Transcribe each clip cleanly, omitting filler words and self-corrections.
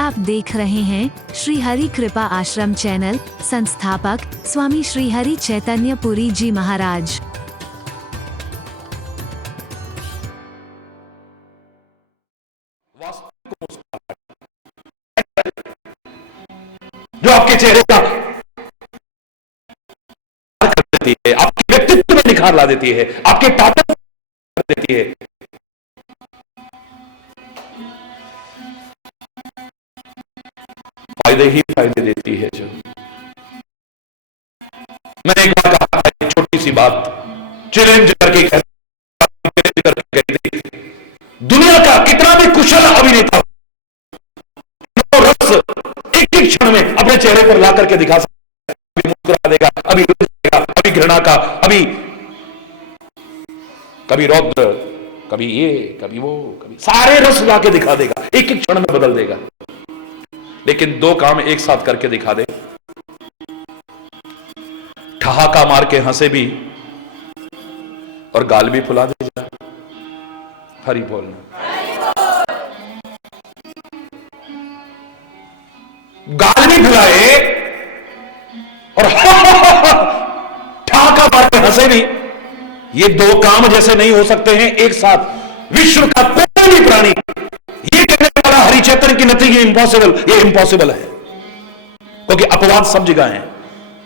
आप देख रहे हैं श्री हरि कृपा आश्रम चैनल। संस्थापक स्वामी श्री हरि चैतन्य पुरी जी महाराज। जो आपके चेहरे का कर देती है, आपके व्यक्तित्व में निखार ला देती है, आपके पात्र कर देती है। फायदे ही फायदे देती है। जो मैंने एक बार कहा था, एक छोटी सी बात चैलेंज करके कही थी, दुनिया का कितना भी कुशल अभिनेता रस एक एक क्षण में अपने चेहरे पर ला करके दिखा सकता है। अभी मुस्कुरा देगा, अभी रुस देगा, अभी घृणा का, अभी कभी रौद्र, कभी ये, कभी वो, कभी सारे रस ला के दिखा देगा, एक एक क्षण में बदल देगा। लेकिन दो काम एक साथ करके दिखा दे, ठहाका मार के हंसे भी और गाल भी फुला दे जा। हरि बोलना। गाल भी फुलाए और ठहाका मार के हंसे भी, ये दो काम जैसे नहीं हो सकते हैं एक साथ। विश्व का कोई भी प्राणी ये कहने वाला हरि चैतन्य की नथी इम्पॉसिबल, ये इम्पॉसिबल है, क्योंकि अपवाद सब जगह है,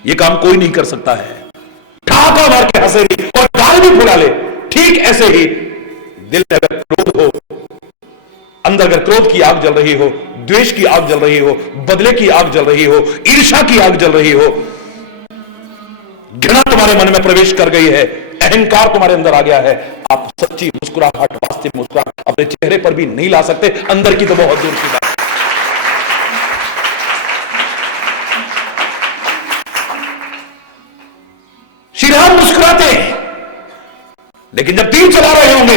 ये काम कोई नहीं कर सकता है। ठहाका मार के हंसे भी और गाल भी फुला ले। ठीक ऐसे ही दिल में अगर क्रोध हो, अंदर अगर क्रोध की आग जल रही हो, द्वेष की आग जल रही हो, बदले की आग जल रही हो, ईर्ष्या की आग जल रही हो, घृणा तुम्हारे मन में प्रवेश कर गई है, अहंकार तुम्हारे अंदर आ गया है, आप सच्ची मुस्कुराहट, वास्तविक मुस्कुराहट अपने चेहरे पर भी नहीं ला सकते, अंदर की तो बहुत दूर की बात। श्री राम मुस्कुराते हैं, लेकिन जब तीर चला रहे होंगे,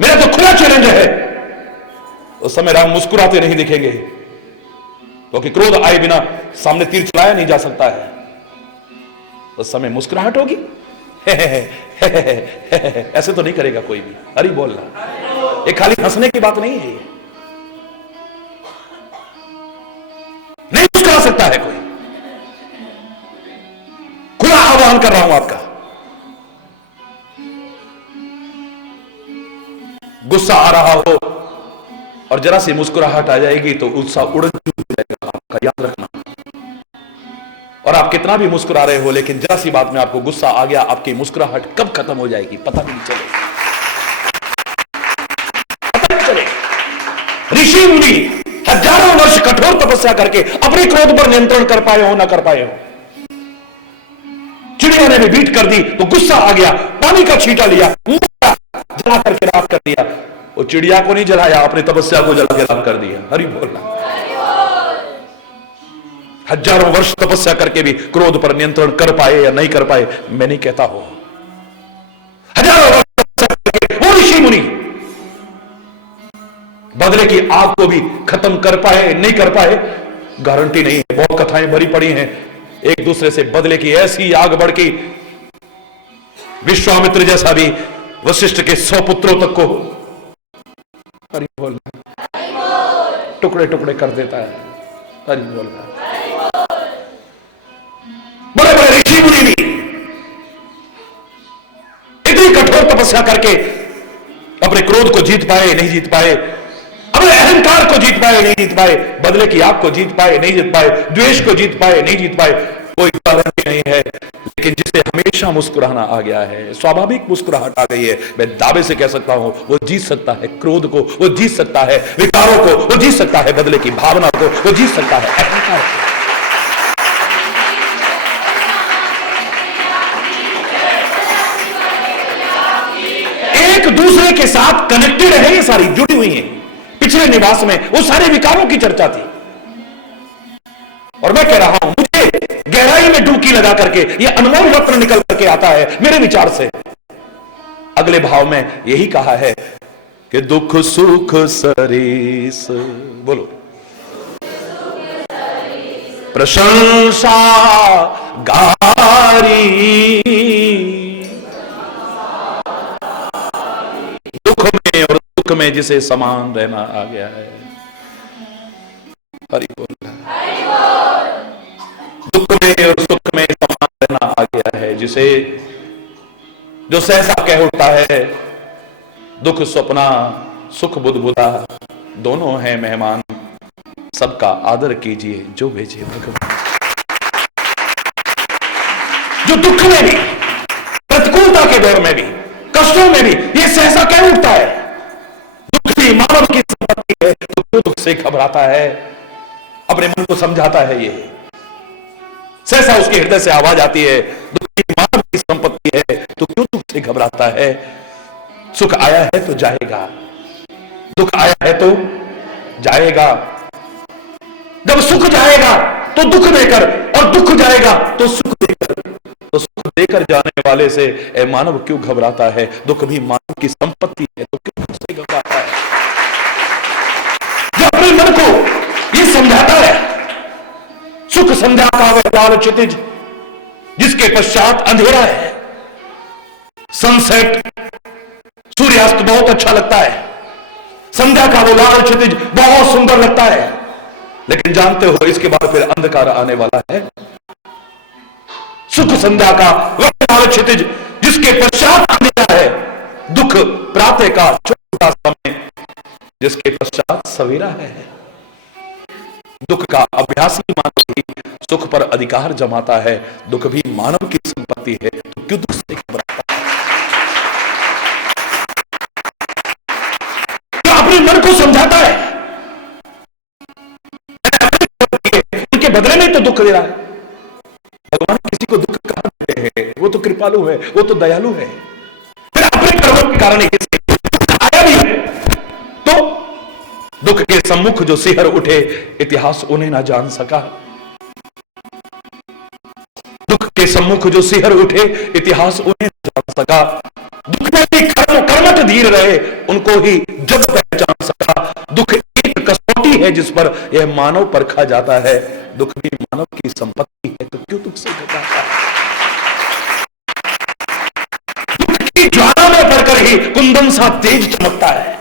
मेरा तो खुला चैलेंज है, उस समय राम मुस्कुराते नहीं दिखेंगे, क्योंकि क्रोध आए बिना सामने तीर चलाया नहीं जा सकता है। उस समय मुस्कुराहट होगी। ऐसे तो नहीं करेगा कोई भी। हरि बोलना। ये खाली हंसने की बात नहीं है, ये नहीं मुस्कुरा सकता है कोई। खुला आह्वान कर रहा हूं आपका। गुस्सा आ रहा हो और जरा सी मुस्कुराहट आ जाएगी तो उत्साह उड़न हो जाएगा आपका, याद रखना। और आप कितना भी मुस्कुरा रहे हो, लेकिन जरा सी बात में आपको गुस्सा आ गया, आपकी मुस्कुराहट कब खत्म हो जाएगी पता भी नहीं चलेगा, पता नहीं चलेगा। ऋषि मुनि हजारों वर्ष कठोर तपस्या करके अपने क्रोध पर नियंत्रण कर पाए हो ना कर पाए हो। चिड़िया ने भी बीट कर दी तो गुस्सा आ गया, पानी का छींटा लिया, जला करके राख कर दिया। वो चिड़िया को नहीं जलाया, अपनी तपस्या को जला के राख कर दिया। हरि बोलना। हजारों वर्ष तपस्या करके भी क्रोध पर नियंत्रण कर पाए या नहीं कर पाए, मैं नहीं कहता हूं। हजारों वर्ष तपस्या करके वो ऋषि मुनि बदले की आग को भी खत्म कर पाए नहीं कर पाए, गारंटी नहीं है। बहुत कथाएं भरी पड़ी हैं, एक दूसरे से बदले की ऐसी आग बढ़की, विश्वामित्र जैसा भी वशिष्ठ के 100 पुत्रों तक को हरि बोलना टुकड़े टुकड़े कर देता है। हरि बोलना। बड़े बड़े ऋषि मुनि भी इतनी कठोर तपस्या करके अपने क्रोध को जीत पाए नहीं जीत पाए, अपने अहंकार को जीत पाए नहीं जीत पाए, बदले की आग को जीत पाए नहीं जीत पाए, द्वेष को जीत पाए नहीं जीत पाए, कोई गारंटी नहीं है। लेकिन जिसे हमेशा मुस्कुराना आ गया है, स्वाभाविक मुस्कुराहट आ गई है, मैं दावे से कह सकता हूं वो जीत सकता है क्रोध को, वो जीत सकता है विकारों को, वो जीत सकता है बदले की भावना को, वो जीत सकता है अहंकार को। एक दूसरे के साथ कनेक्टेड है, ये सारी जुड़ी हुई है। पिछले निवास में वो सारे विकारों की चर्चा थी, और मैं कह रहा हूं मुझे गहराई में डुबकी लगा करके ये अनमोल रत्न निकल करके आता है मेरे विचार से। अगले भाव में यही कहा है कि दुख सुख सरीस, बोलो, प्रशंसा गारी, दुख में और दुख में जिसे समान रहना आ गया है। हरि बोल। दुख में और सुख में समान रहना आ गया है, जिसे जो सहसा कह उठता है, दुख स्वप्ना सुख बुदबुदा दोनों हैं मेहमान, सबका आदर कीजिए जो भेजे भगवान। जो दुख में भी, प्रतिकूलता के दौर में भी, कष्टों में भी ये सहसा कह उठता है, दुख भी मानव की संपत्ति है, तो क्यों दुख से घबराता है? अपने मन को समझाता है ये सहसा, उसके हृदय से आवाज आती है, दुख भी मानव की संपत्ति है, तो क्यों दुख से घबराता है? सुख आया है तो जाएगा, दुख आया है तो जाएगा। जब सुख जाएगा तो दुख देकर, और दुख जाएगा तो सुख देकर, तो सुख देकर जाने वाले से ए मानव क्यों घबराता है? दुख भी मानव की संपत्ति है, तो क्यों दुख से घबराता है? जो अपने मन को ये समझाता है, सुख संध्या का वह लाल क्षितिज जिसके पश्चात अंधेरा है। सनसेट, सूर्यास्त बहुत अच्छा लगता है, संध्या का वो लाल क्षितिज बहुत सुंदर लगता है, लेकिन जानते हो इसके बाद फिर अंधकार आने वाला है। सुख संध्या का वह लाल क्षितिज जिसके पश्चात अंधेरा है, दुख प्रातः का छोटा समय जिसके पश्चात सवेरा है। दुख का अभ्यासी मानव ही सुख पर अधिकार जमाता है, दुख भी मानव की संपत्ति है, तो क्यों दुख से घबराता है? तो अपने मन को समझाता है, उनके बदले में तो दुख दे रहा है। भगवान किसी को दुख कहां दे रहे हैं? वो तो कृपालु है, वो तो दयालु है। फिर अपने कर्मों के कारण दुख आया भी है, तो दुख के सम्मुख जो सिहर उठे, इतिहास उन्हें ना जान सका। दुख के सम्मुख जो सिहर उठे, इतिहास उन्हें जान सका। दुख में भी कर्मठ धीर रहे, उनको ही जग पहचान सका। दुख एक कसौटी है जिस पर यह मानव परखा जाता है, दुख भी मानव की संपत्ति है, तो क्यों दुख से घबराता है? दुख की ज्वाला में पड़कर ही कुंदन सा तेज चमकता है।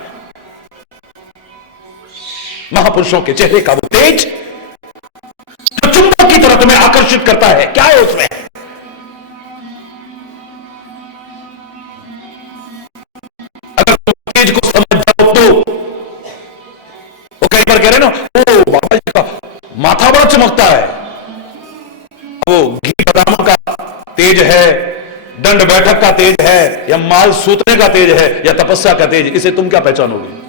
महापुरुषों के चेहरे का वो तेज जो चुंबक की तरह तुम्हें आकर्षित करता है, क्या है उसमें? अगर तुम तेज को समझ जाओ तो वो कई बार कह रहे ना, ओ बाबा जी का माथा बड़ा चमकता है, वो घी बादाम का तेज है, दंड बैठक का तेज है, या माल सूतने का तेज है, या तपस्या का तेज, इसे तुम क्या पहचानोगे?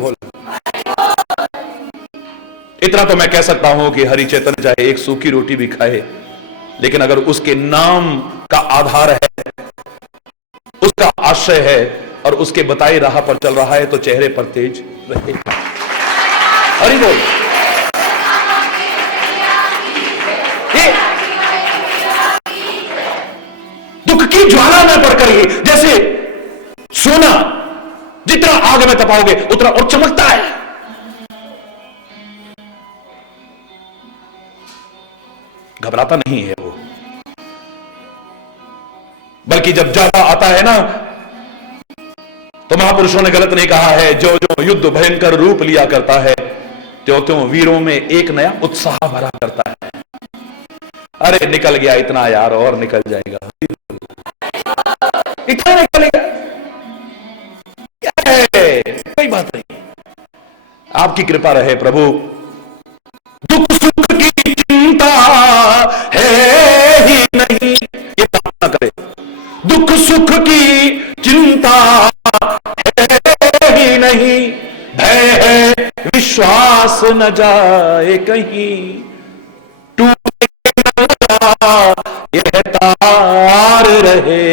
बोल। इतना तो मैं कह सकता हूं कि हरि चैतन्य चाहे एक सूखी रोटी भी खाए, लेकिन अगर उसके नाम का आधार है, उसका आश्रय है, और उसके बताई राह पर चल रहा है, तो चेहरे पर तेज रहेगा। हरि बोल। दुख की ज्वाला में पड़कर ही, जैसे सोना जितना आग में तपाओगे उतना और चमकता है, घबराता नहीं है वो। बल्कि जब ज्यादा आता है ना, तो महापुरुषों ने गलत नहीं कहा है, जो जो युद्ध भयंकर रूप लिया करता है, त्यों त्यों वीरों में एक नया उत्साह भरा करता है। अरे निकल गया इतना यार, और निकल जाएगा, इतना निकलेगा, क्या है, कोई बात नहीं, आपकी कृपा रहे प्रभु। दुख सुख की चिंता है ही नहीं, ये प्रार्थना करे, दुख सुख की चिंता है ही नहीं, भय है विश्वास न जाए कहीं, टूटे यह तार रहे,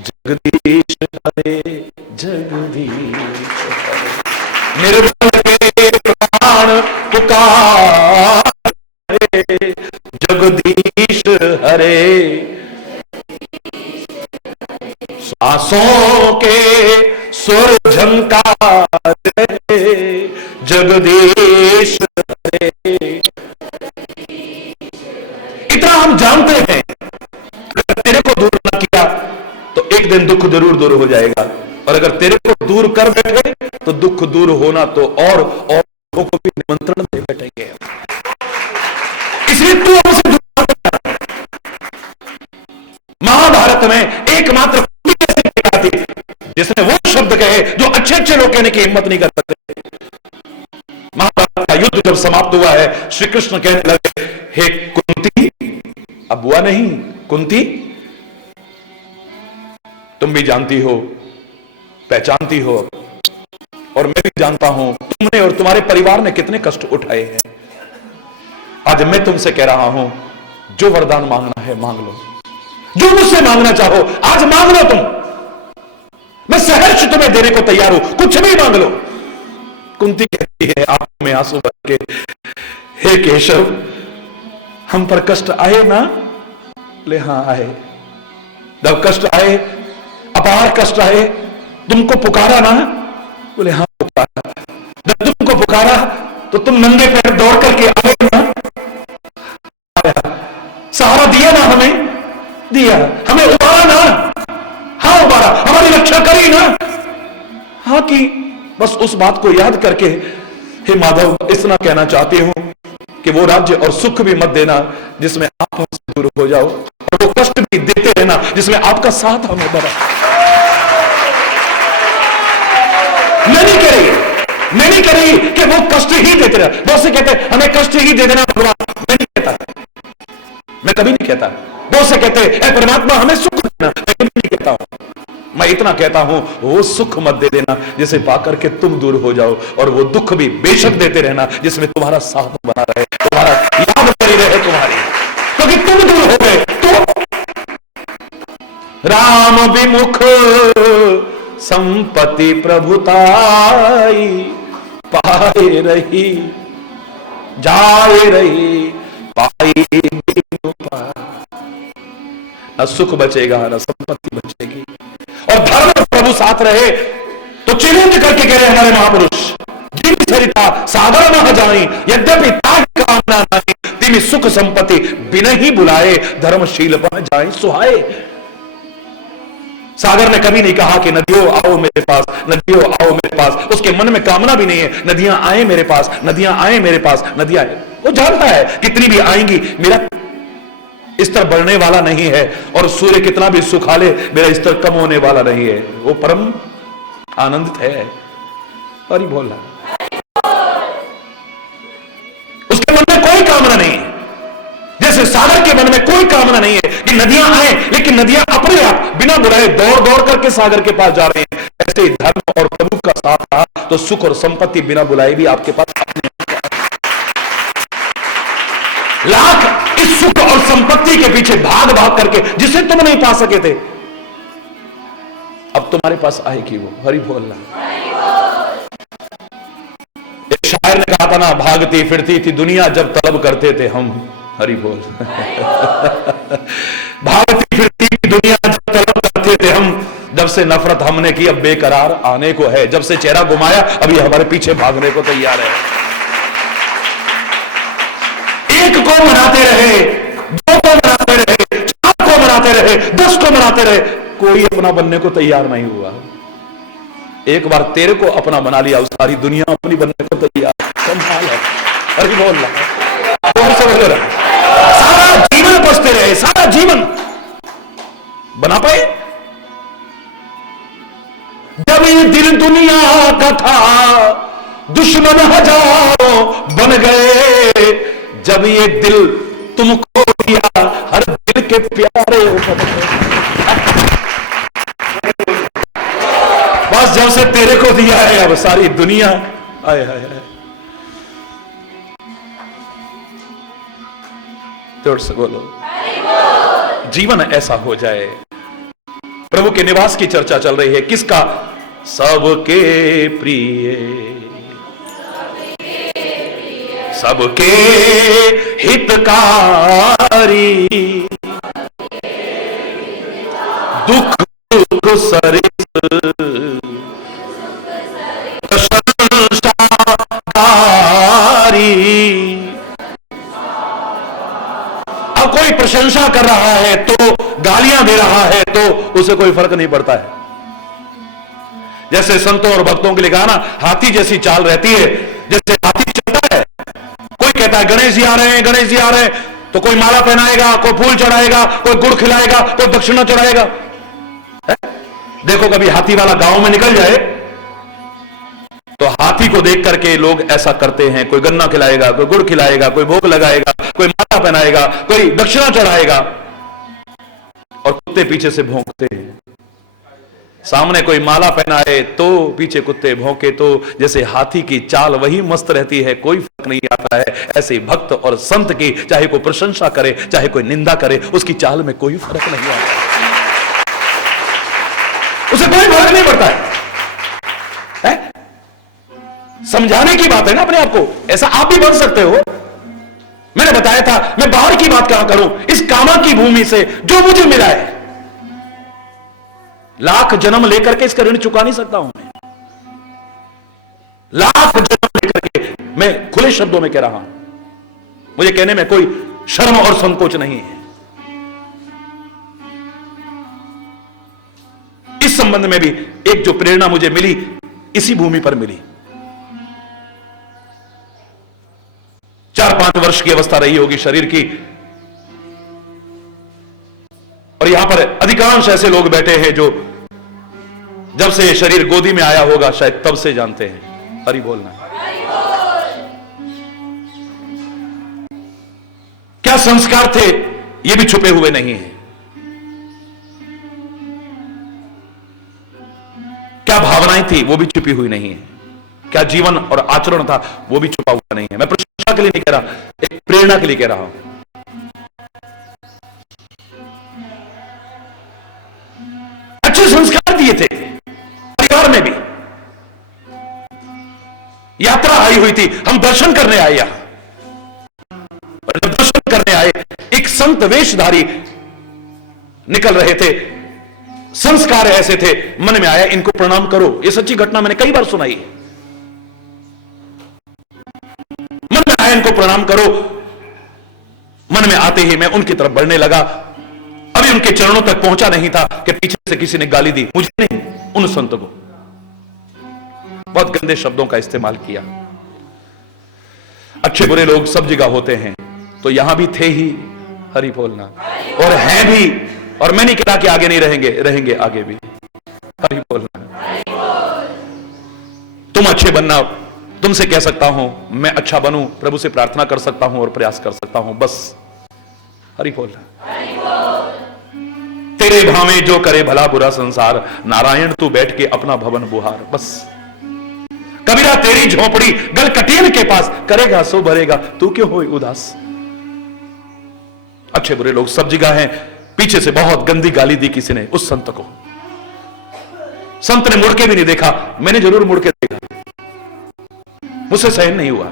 जगदीश हरे जगदीश हरे, निर्बल के प्राण पुकारे, जगदीश हरे, सांसों के सुर झंकार रहे, जगदीश हरे। इतना हम जानते हैं, अगर तेरे को दूर ना किया तो एक दिन दुख जरूर दूर हो जाएगा, और अगर तेरे को दूर कर बैठे तो दुख दूर होना तो और लोगों को भी निमंत्रण दे बैठेंगे। महाभारत में एकमात्र कुंती ऐसी महिला थी जिसने वो शब्द कहे जो अच्छे अच्छे लोग कहने की हिम्मत नहीं कर सकते। महाभारत का युद्ध जब समाप्त हुआ है, श्री कृष्ण कहने लगे, हे कुंती, अब बुआ नहीं, कुंती, तुम भी जानती हो, पहचानती हो, और मैं भी जानता हूं तुमने और तुम्हारे परिवार ने कितने कष्ट उठाए हैं। आज मैं तुमसे कह रहा हूं, जो वरदान मांगना है मांग लो, जो मुझसे मांगना चाहो आज मांग लो तुम, मैं सहर्ष तुम्हें देने को तैयार हूं, कुछ भी मांग लो। कुंती कहती है आंखों में आंसू भर के, हे केशव, हम पर कष्ट आए ना? ले हां आए। जब कष्ट आए, अपार कष्ट आए, तुमको पुकारा ना? बोले हाँ पुकारा। जब तुमको पुकारा तो तुम नंगे पैर दौड़ करके आए ना? आया। सहारा दिया ना हमें? दिया। हमें उबारा ना? हाँ उबारा। हमारी रक्षा करी ना? हाँ की। बस उस बात को याद करके हे माधव इतना कहना चाहती हूं कि वो राज्य और सुख भी मत देना जिसमें आप हमसे दूर हो जाओ, और वो कष्ट भी देते रहना जिसमें आपका साथ हमें बना। मैं नहीं कह रही कि वो कष्ट ही देते रहे। बहुत से कहते हैं हमें कष्ट ही दे देना भगवान, मैं नहीं कहता, मैं कभी नहीं कहता। बहुत से कहते हैं परमात्मा हमें सुख देना, मैं कभी नहीं कहता हूं। मैं इतना कहता हूं वो सुख मत दे देना जिसे पाकर के तुम दूर हो जाओ, और वो दुख भी बेशक देते रहना जिसमें तुम्हारा साथ बना रहे, तुम्हारा याद बनी रहे तुम्हारी, क्योंकि तुम दूर हो गए तो राम विमुख संपत्ति प्रभुताई पाए रही, जाए रही पाई, न सुख बचेगा न संपत्ति बचेगी। और धर्म प्रभु साथ रहे तो चैलेंज करके कह रहे हमारे महापुरुष, जिन सरिता सागर मह जाई, यद्यपि ताज कामना नहीं, तिमी सुख संपत्ति बिना ही बुलाए, धर्मशील बन जाए सुहाए। सागर ने कभी नहीं कहा कि नदियों आओ मेरे पास, नदियों आओ मेरे पास। उसके मन में कामना भी नहीं है नदियां आए मेरे पास, नदियां आए मेरे पास, नदियां आए। वो जानता है कितनी भी आएंगी मेरा स्तर बढ़ने वाला नहीं है, और सूर्य कितना भी सुखा ले मेरा स्तर कम होने वाला नहीं है। वो परम आनंदित है। और ही बोल रहा, उसके मन में कोई कामना नहीं है, जैसे सागर के मन में कोई कामना नहीं है कि नदियां आए, लेकिन नदियां अपने आप बिना बुलाए दौड़ दौड़ करके सागर के पास जा रहे हैं। ऐसे ही धर्म और प्रभु का साथ रहा तो सुख और संपत्ति बिना बुलाए भी आपके पास लाख इस सुख और संपत्ति के पीछे भाग भाग करके जिसे तुम नहीं पा सके थे, अब तुम्हारे पास आएगी वो। हरि बोलना। एक शायर ने कहा था ना, भागती फिरती थी दुनिया जब तलब करते थे हम। हरि बोल। भागती फिरती थी दुनिया जब तलब करते थे हम, जब से नफरत हमने की अब बेकरार आने को है, जब से चेहरा घुमाया अभी हमारे पीछे भागने को तैयार है। एक को मनाते रहे, दो को मनाते रहे, चार को मनाते रहे, 10 को मनाते रहे, कोई अपना बनने को तैयार नहीं हुआ। एक बार तेरे को अपना बना लिया, उस सारी दुनिया अपनी बनने को तैयार। संभाल है। अरे बोल रहा और समझ रहा, सारा जीवन बसते रहे, सारा जीवन बना पाए। जब ये दिल दुनिया का था दुश्मन हजारों बन गए, जब ये दिल तुमको दिया हर दिल के प्यारे बन गए। बस जब से तेरे को दिया है अब सारी दुनिया आए आए। जोर से बोलो, जीवन ऐसा हो जाए। प्रभु के निवास की चर्चा चल रही है, किसका? सबके प्रिय, सबके हितकारी, दुख दुख सरिस प्रशंसाकारी। अब कोई प्रशंसा कर रहा है तो गालियां दे रहा है तो उसे कोई फर्क नहीं पड़ता है। जैसे संतों और भक्तों के लिए कहा ना, हाथी जैसी चाल रहती है। जैसे हाथी चलता है, कोई कहता है गणेश जी आ रहे हैं, गणेश जी आ रहे हैं, तो कोई माला पहनाएगा, कोई फूल चढ़ाएगा, कोई गुड़ खिलाएगा, कोई दक्षिणा चढ़ाएगा। देखो कभी हाथी वाला गांव में निकल जाए तो हाथी को देख करके लोग ऐसा करते हैं, कोई गन्ना खिलाएगा, कोई गुड़ खिलाएगा, कोई भोग लगाएगा, कोई माला पहनाएगा, कोई दक्षिणा चढ़ाएगा, और कुत्ते पीछे से भौंकते हैं। सामने कोई माला पहनाए तो पीछे कुत्ते भौंके तो जैसे हाथी की चाल वही मस्त रहती है, कोई फर्क नहीं आता है। ऐसे भक्त और संत की चाहे कोई प्रशंसा करे चाहे कोई निंदा करे, उसकी चाल में कोई फर्क नहीं आता, उसे कोई फर्क नहीं पड़ता है? समझाने की बात है ना अपने आप को, ऐसा आप भी बन सकते हो। मैंने बताया था मैं बाहर की बात कहां करूं, इस कामा की भूमि से जो मुझे मिला है, लाख जन्म लेकर के इसका ऋण चुका नहीं सकता हूं मैं। लाख जन्म लेकर के मैं खुले शब्दों में कह रहा हूं, मुझे कहने में कोई शर्म और संकोच नहीं है। इस संबंध में भी एक जो प्रेरणा मुझे मिली इसी भूमि पर मिली। 4-5 वर्ष की अवस्था रही होगी शरीर की, और यहां पर अधिकांश ऐसे लोग बैठे हैं जो जब से शरीर गोदी में आया होगा शायद तब से जानते हैं हरि बोलना। क्या संस्कार थे ये भी छुपे हुए नहीं है, क्या भावनाएं थी वो भी छुपी हुई नहीं है, क्या जीवन और आचरण था वो भी छुपा हुआ नहीं है। मैं प्रशंसा के लिए नहीं कह रहा, एक प्रेरणा के लिए कह रहा हूं। अच्छे संस्कार दिए थे, परिवार में भी यात्रा आई हुई थी, हम दर्शन करने आए यहां, और जब दर्शन करने आए एक संत वेशधारी निकल रहे थे, संस्कार ऐसे थे, मन में आया इनको प्रणाम करो। ये सच्ची घटना मैंने कई बार सुनाई है। मन में आया इनको प्रणाम करो, मन में आते ही मैं उनकी तरफ बढ़ने लगा। अभी उनके चरणों तक पहुंचा नहीं था कि पीछे से किसी ने गाली दी, मुझे नहीं, उन संत को। बहुत गंदे शब्दों का इस्तेमाल किया। अच्छे बुरे लोग सब जगह होते हैं, तो यहां भी थे ही, हरि बोलना, और हैं भी, और मैं नहीं कहा कि आगे नहीं रहेंगे, रहेंगे आगे भी, हरि बोलना। तुम अच्छे बनना, तुमसे कह सकता हूं मैं अच्छा बनूं, प्रभु से प्रार्थना कर सकता हूं और प्रयास कर सकता हूं, बस हरि बोलना। तेरे भावे जो करे भला बुरा संसार, नारायण तू बैठ के अपना भवन बुहार। बस कबीरा तेरी झोपड़ी गल कटील के पास, करेगा सो भरेगा तू क्यों होए उदास। अच्छे बुरे लोग सब जगह हैं। पीछे से बहुत गंदी गाली दी किसी ने उस संत को, संत ने मुड़ के भी नहीं देखा, मैंने जरूर मुड़ के देखा, मुझसे सहन नहीं हुआ।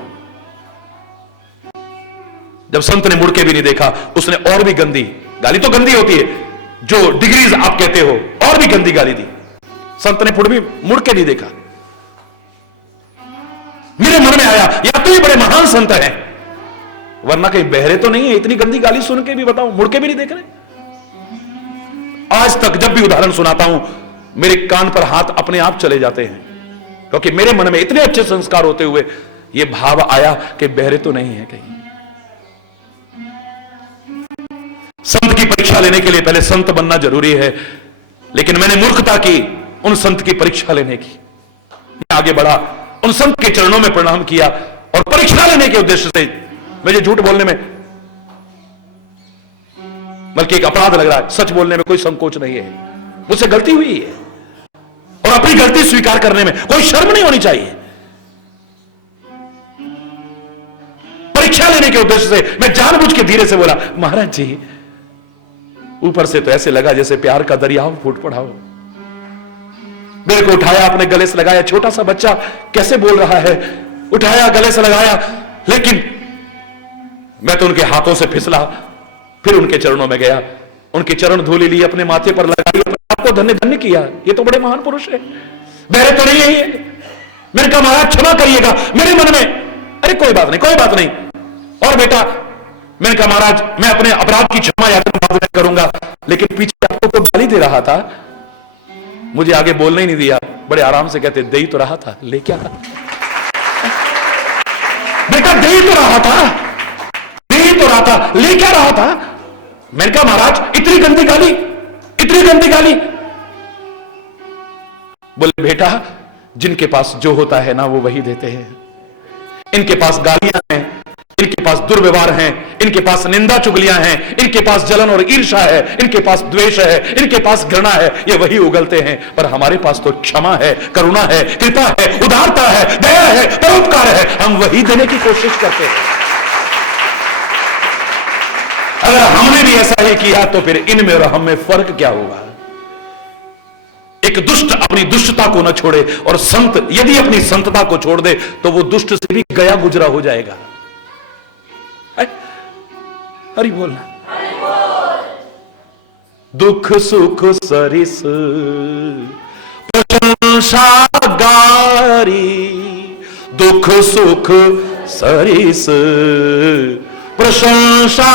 जब संत ने मुड़ के भी नहीं देखा, उसने और भी गंदी गाली, तो गंदी होती है जो डिग्रीज आप कहते हो, और भी गंदी गाली दी। संत ने मुड़ के नहीं देखा। मेरे मन में आया या तो ये बड़े महान संत हैं, वरना कहीं बहरे तो नहीं है, इतनी गंदी गाली सुन के भी बताओ, मुड़ के भी नहीं देख रहे। आज तक जब भी उदाहरण सुनाता हूं मेरे कान पर हाथ अपने आप चले जाते हैं, क्योंकि मेरे मन में इतने अच्छे संस्कार होते हुए यह भाव आया कि बहरे तो नहीं है कहीं। संत की परीक्षा लेने के लिए पहले संत बनना जरूरी है, लेकिन मैंने मूर्खता की उन संत की परीक्षा लेने की। मैं आगे बढ़ा, उन संत के चरणों में प्रणाम किया, और परीक्षा लेने के उद्देश्य से, मुझे झूठ बोलने में बल्कि एक अपराध लग रहा है, सच बोलने में कोई संकोच नहीं है, मुझसे गलती हुई है, और अपनी गलती स्वीकार करने में कोई शर्म नहीं होनी चाहिए। परीक्षा लेने के उद्देश्य से मैं जानबूझ के धीरे से बोला, महाराज जी, ऊपर से तो ऐसे लगा जैसे प्यार का दरिया फूट पड़ा हो। मेरे को उठाया, अपने गले से लगाया, छोटा सा बच्चा कैसे बोल रहा है, उठाया, गले से लगाया, लेकिन मैं तो उनके हाथों से फिसला, फिर उनके चरणों में गया, उनके चरण धूली ली, अपने माथे पर लगाई, आपको धन्य धन्य किया, ये तो बड़े महान पुरुष है, बहरे तो नहीं है ये। मैंने कहा महाराज क्षमा करिएगा, मेरे मन में, अरे कोई बात नहीं, कोई बात नहीं, और बेटा, मैंने कहा महाराज मैं अपने अपराध की क्षमा यात्रा बाद में करूंगा, लेकिन पीछे आपको तो गाली दे रहा था, मुझे आगे बोलने ही नहीं दिया। बड़े आराम से कहते, दे ही तो रहा था, ले क्या बेटा, दे ही तो रहा था, दे ही तो रहा था, ले क्या रहा था? मैंने कहा महाराज इतनी गंदी गाली, इतनी गंदी गाली। बोले बेटा जिनके पास जो होता है ना वो वही देते हैं। इनके पास गालियां हैं, इनके पास दुर्व्यवहार हैं, इनके पास निंदा चुगलियां हैं, इनके पास जलन और ईर्ष्या है, इनके पास द्वेष है, इनके पास घृणा है, ये वही उगलते हैं। पर हमारे पास तो क्षमा है, करुणा है, कृपा है, उदारता है, दया है, परोपकार है, हम वही देने की कोशिश करते हैं। अगर हमने भी ऐसा ही किया तो फिर इनमें और हम में फर्क क्या होगा? एक दुष्ट अपनी दुष्टता को न छोड़े और संत यदि अपनी संतता को छोड़ दे तो वो दुष्ट से भी गया गुजरा हो जाएगा। हरि बोल। दुख सुख सरिस प्रशंसा गारी, दुख सुख सरिस प्रशंसा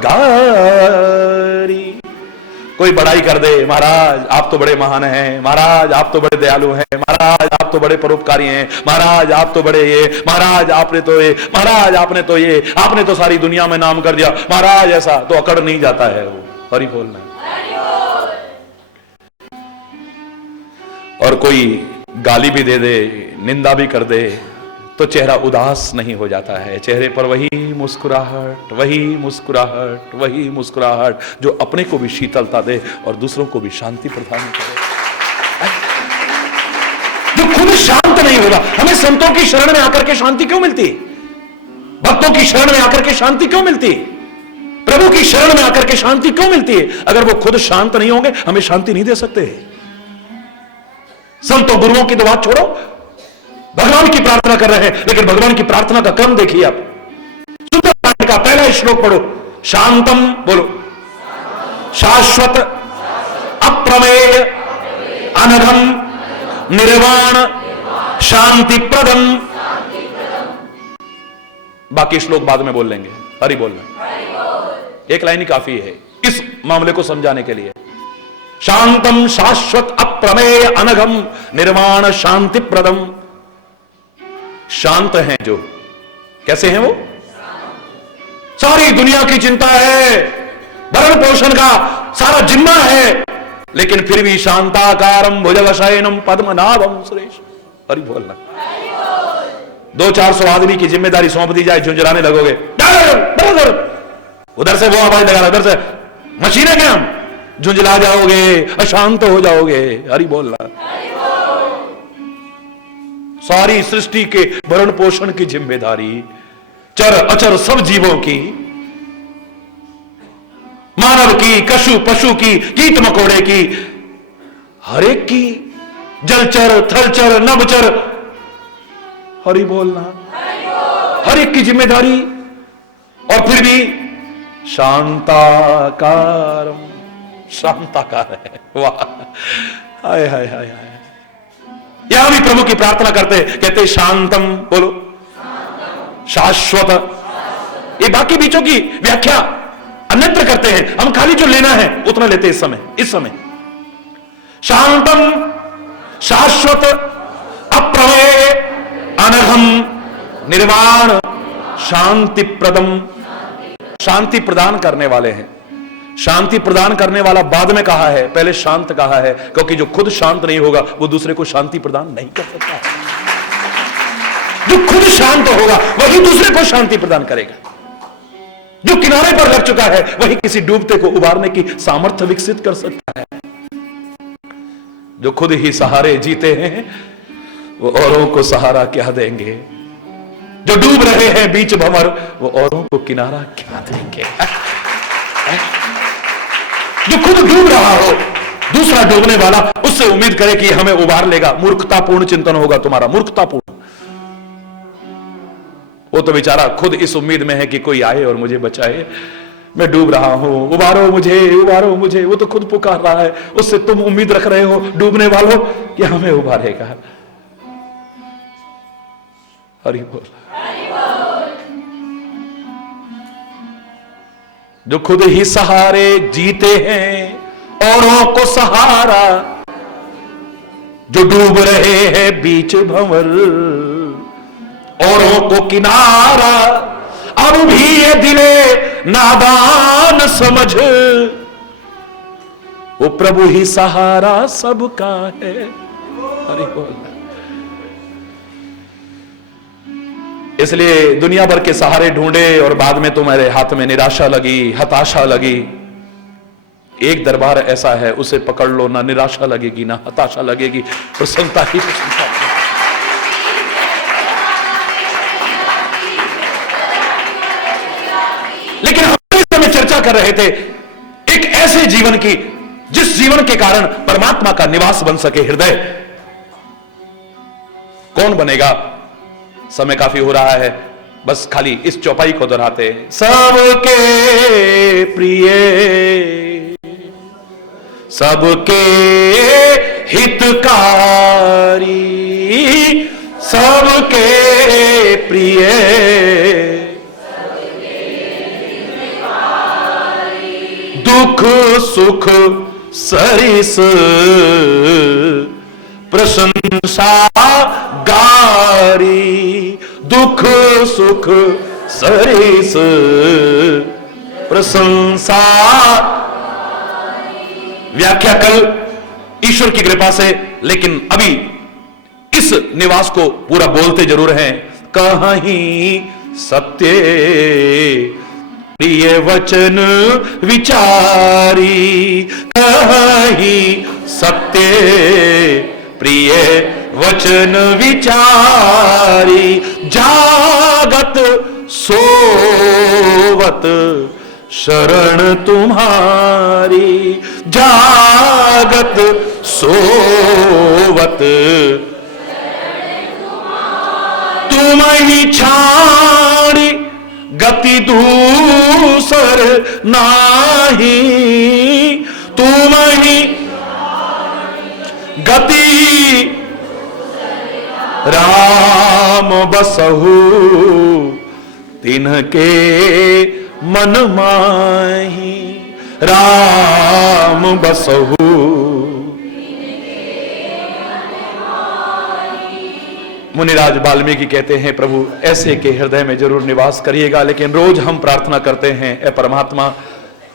गारी। कोई बड़ाई कर दे, महाराज आप तो बड़े महान हैं, महाराज आप तो बड़े दयालु हैं, महाराज आप तो बड़े परोपकारी हैं, महाराज आप तो बड़े ये, महाराज आपने तो ये, महाराज आपने तो ये, आपने तो सारी दुनिया में नाम कर दिया, महाराज ऐसा तो अकड़ नहीं जाता है वो। हरि बोलना। और कोई गाली भी दे दे, निंदा भी कर दे तो चेहरा उदास नहीं हो जाता है। चेहरे पर वही मुस्कुराहट, वही मुस्कुराहट, वही मुस्कुराहट जो अपने को भी शीतलता दे और दूसरों को भी शांति प्रदान करे। जो खुद शांत नहीं होगा, हमें संतों की शरण में आकर के शांति क्यों मिलती? भक्तों की शरण में आकर के शांति क्यों मिलती? प्रभु की शरण में आकर के शांति क्यों मिलती है? अगर वो खुद शांत नहीं होंगे हमें शांति नहीं दे सकते। संतों गुरुओं की तो बात छोड़ो, भगवान की प्रार्थना कर रहे हैं, लेकिन भगवान की प्रार्थना का क्रम देखिए आप। सुंदरकांड का पहला श्लोक पढ़ो, शांतम बोलो, शाश्वत अप्रमेय अनघम निर्वाण शांति प्रदम। बाकी श्लोक बाद में बोल लेंगे। हरि बोलना, एक लाइन ही काफी है इस मामले को समझाने के लिए। शांतम शाश्वत अप्रमेय अनघम निर्वाण शांति प्रदम। शांत हैं जो, कैसे हैं वो? सारी दुनिया की चिंता है, भरण पोषण का सारा जिम्मा है, लेकिन फिर भी शांताकारम भुजगशयनम पद्मनाभम सुरेश। हरि बोलना। 200-400 आदमी की जिम्मेदारी सौंप दी जाए, झुंझुलाने लगोगे, उधर से वो आवाज लगा, उधर से मशीनें क्या, झुंझुला जाओगे, अशांत हो जाओगे। हरि बोलना। सारी सृष्टि के भरण पोषण की जिम्मेदारी चर अचर सब जीवों की, मानव की, कशु पशु की, कीट मकोड़े की, हर एक की, जलचर थलचर नभचर। हरि बोलना। हर एक की जिम्मेदारी, और फिर भी शांताकारम, शांताकार है। वाह, हाय हाय हाय हाय। यहां भी प्रभु की प्रार्थना करते, कहते शांतम बोलो, शाश्वत। ये बाकी बीचों की व्याख्या अन्यत्र करते हैं, हम खाली जो लेना है उतना लेते इस समय। शांतम शाश्वत अप्रमेय अनघम निर्वाण शांति प्रदम। शांति प्रदान करने वाले हैं। शांति प्रदान करने वाला बाद में कहा है, पहले शांत कहा है, क्योंकि जो खुद शांत नहीं होगा वो दूसरे को शांति प्रदान नहीं कर सकता। जो खुद शांत होगा वही दूसरे को शांति प्रदान करेगा। जो किनारे पर लग चुका है वही किसी डूबते को उबारने की सामर्थ्य विकसित कर सकता है। जो खुद ही सहारे जीते हैं वो औरों को सहारा क्या देंगे? जो डूब रहे हैं बीच भंवर वो औरों को किनारा क्या देंगे? जो खुद डूब रहा हो, दूसरा डूबने वाला उससे उम्मीद करे कि हमें उबार लेगा, मूर्खतापूर्ण चिंतन होगा तुम्हारा, मूर्खतापूर्ण। वो तो बेचारा खुद इस उम्मीद में है कि कोई आए और मुझे बचाए, मैं डूब रहा हूं, उबारो मुझे, उबारो मुझे। वो तो खुद पुकार रहा है, उससे तुम उम्मीद रख रहे हो डूबने वालों कि हमें उबारेगा। हरि बोल। जो खुद ही सहारे जीते हैं औरों को सहारा, जो डूब रहे हैं बीच भंवर औरों को किनारा, अब भी ये दिले नादान समझ, वो प्रभु ही सहारा सबका है। हरि बोल। इसलिए दुनिया भर के सहारे ढूंढे और बाद में तुम्हारे हाथ में निराशा लगी, हताशा लगी। एक दरबार ऐसा है, उसे पकड़ लो, ना निराशा लगेगी ना हताशा लगेगी, प्रसन्नता ही प्रसन्नता। लेकिन हम इस समय चर्चा कर रहे थे एक ऐसे जीवन की जिस जीवन के कारण परमात्मा का निवास बन सके हृदय। कौन बनेगा? समय काफी हो रहा है, बस खाली इस चौपाई को दोहराते हैं। सबके प्रिय, सबके हितकारी, सबके प्रिय, दुख सुख सरिस प्रशंसा गारी, दुख सुख सरिस प्रशंसा। व्याख्या कल ईश्वर की कृपा से, लेकिन अभी इस निवास को पूरा बोलते जरूर हैं। कहीं सत्य प्रिय वचन विचारी, कहीं सत्य प्रिय वचन विचारी, जागत सोवत शरण तुम्हारी, जागत सोवत तुम ही छाड़ी गति दूसर नाही, तुम ही गति राम बसहु तिनके मन माही, राम बसहु। मुनिराज वाल्मीकि कहते हैं प्रभु ऐसे के हृदय में जरूर निवास करिएगा। लेकिन रोज हम प्रार्थना करते हैं, ए परमात्मा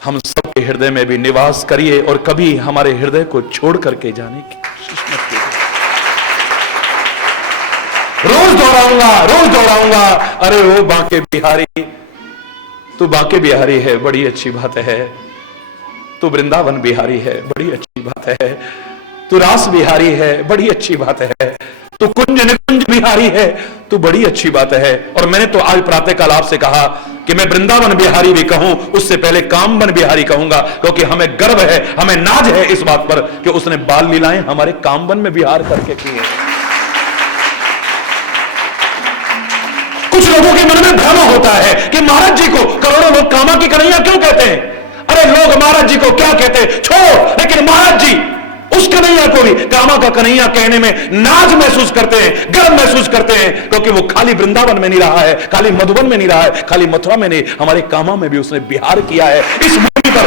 हम सबके हृदय में भी निवास करिए और कभी हमारे हृदय को छोड़ करके जाने की कोशिश मत कीजिए। रोज दोहराऊंगा, अरे ओ बांके बिहारी, तू बांके बिहारी है, बड़ी अच्छी बात है। तू वृंदावन बिहारी है, बड़ी अच्छी बात है। तू रास बिहारी है, बड़ी अच्छी बात है। तू कुंज निकुंज बिहारी है, तू बड़ी अच्छी बात है। और मैंने तो आज प्रातःकाल आपसे कहा कि मैं वृंदावन बिहारी भी कहूं, उससे पहले कामवन बिहारी कहूंगा, क्योंकि हमें गर्व है, हमें नाज है इस बात पर कि उसने बाल लीलाएं हमारे कामवन में बिहार करके की है। कुछ लोगों के मन में भ्रम होता है कि महाराज जी को करोड़ों लोग कामा की कन्हैया क्यों कहते हैं। अरे लोग महाराज जी को क्या कहते हैं छोड़, लेकिन महाराज जी उस कन्हैया को भी कामा का कन्हैया कहने में नाज महसूस करते हैं, गर्व महसूस करते हैं, क्योंकि वो खाली वृंदावन में नहीं रहा है, खाली मधुबन में नहीं रहा है, खाली मथुरा में नहीं, हमारे कामा में भी उसने बिहार किया है। इस भूमि पर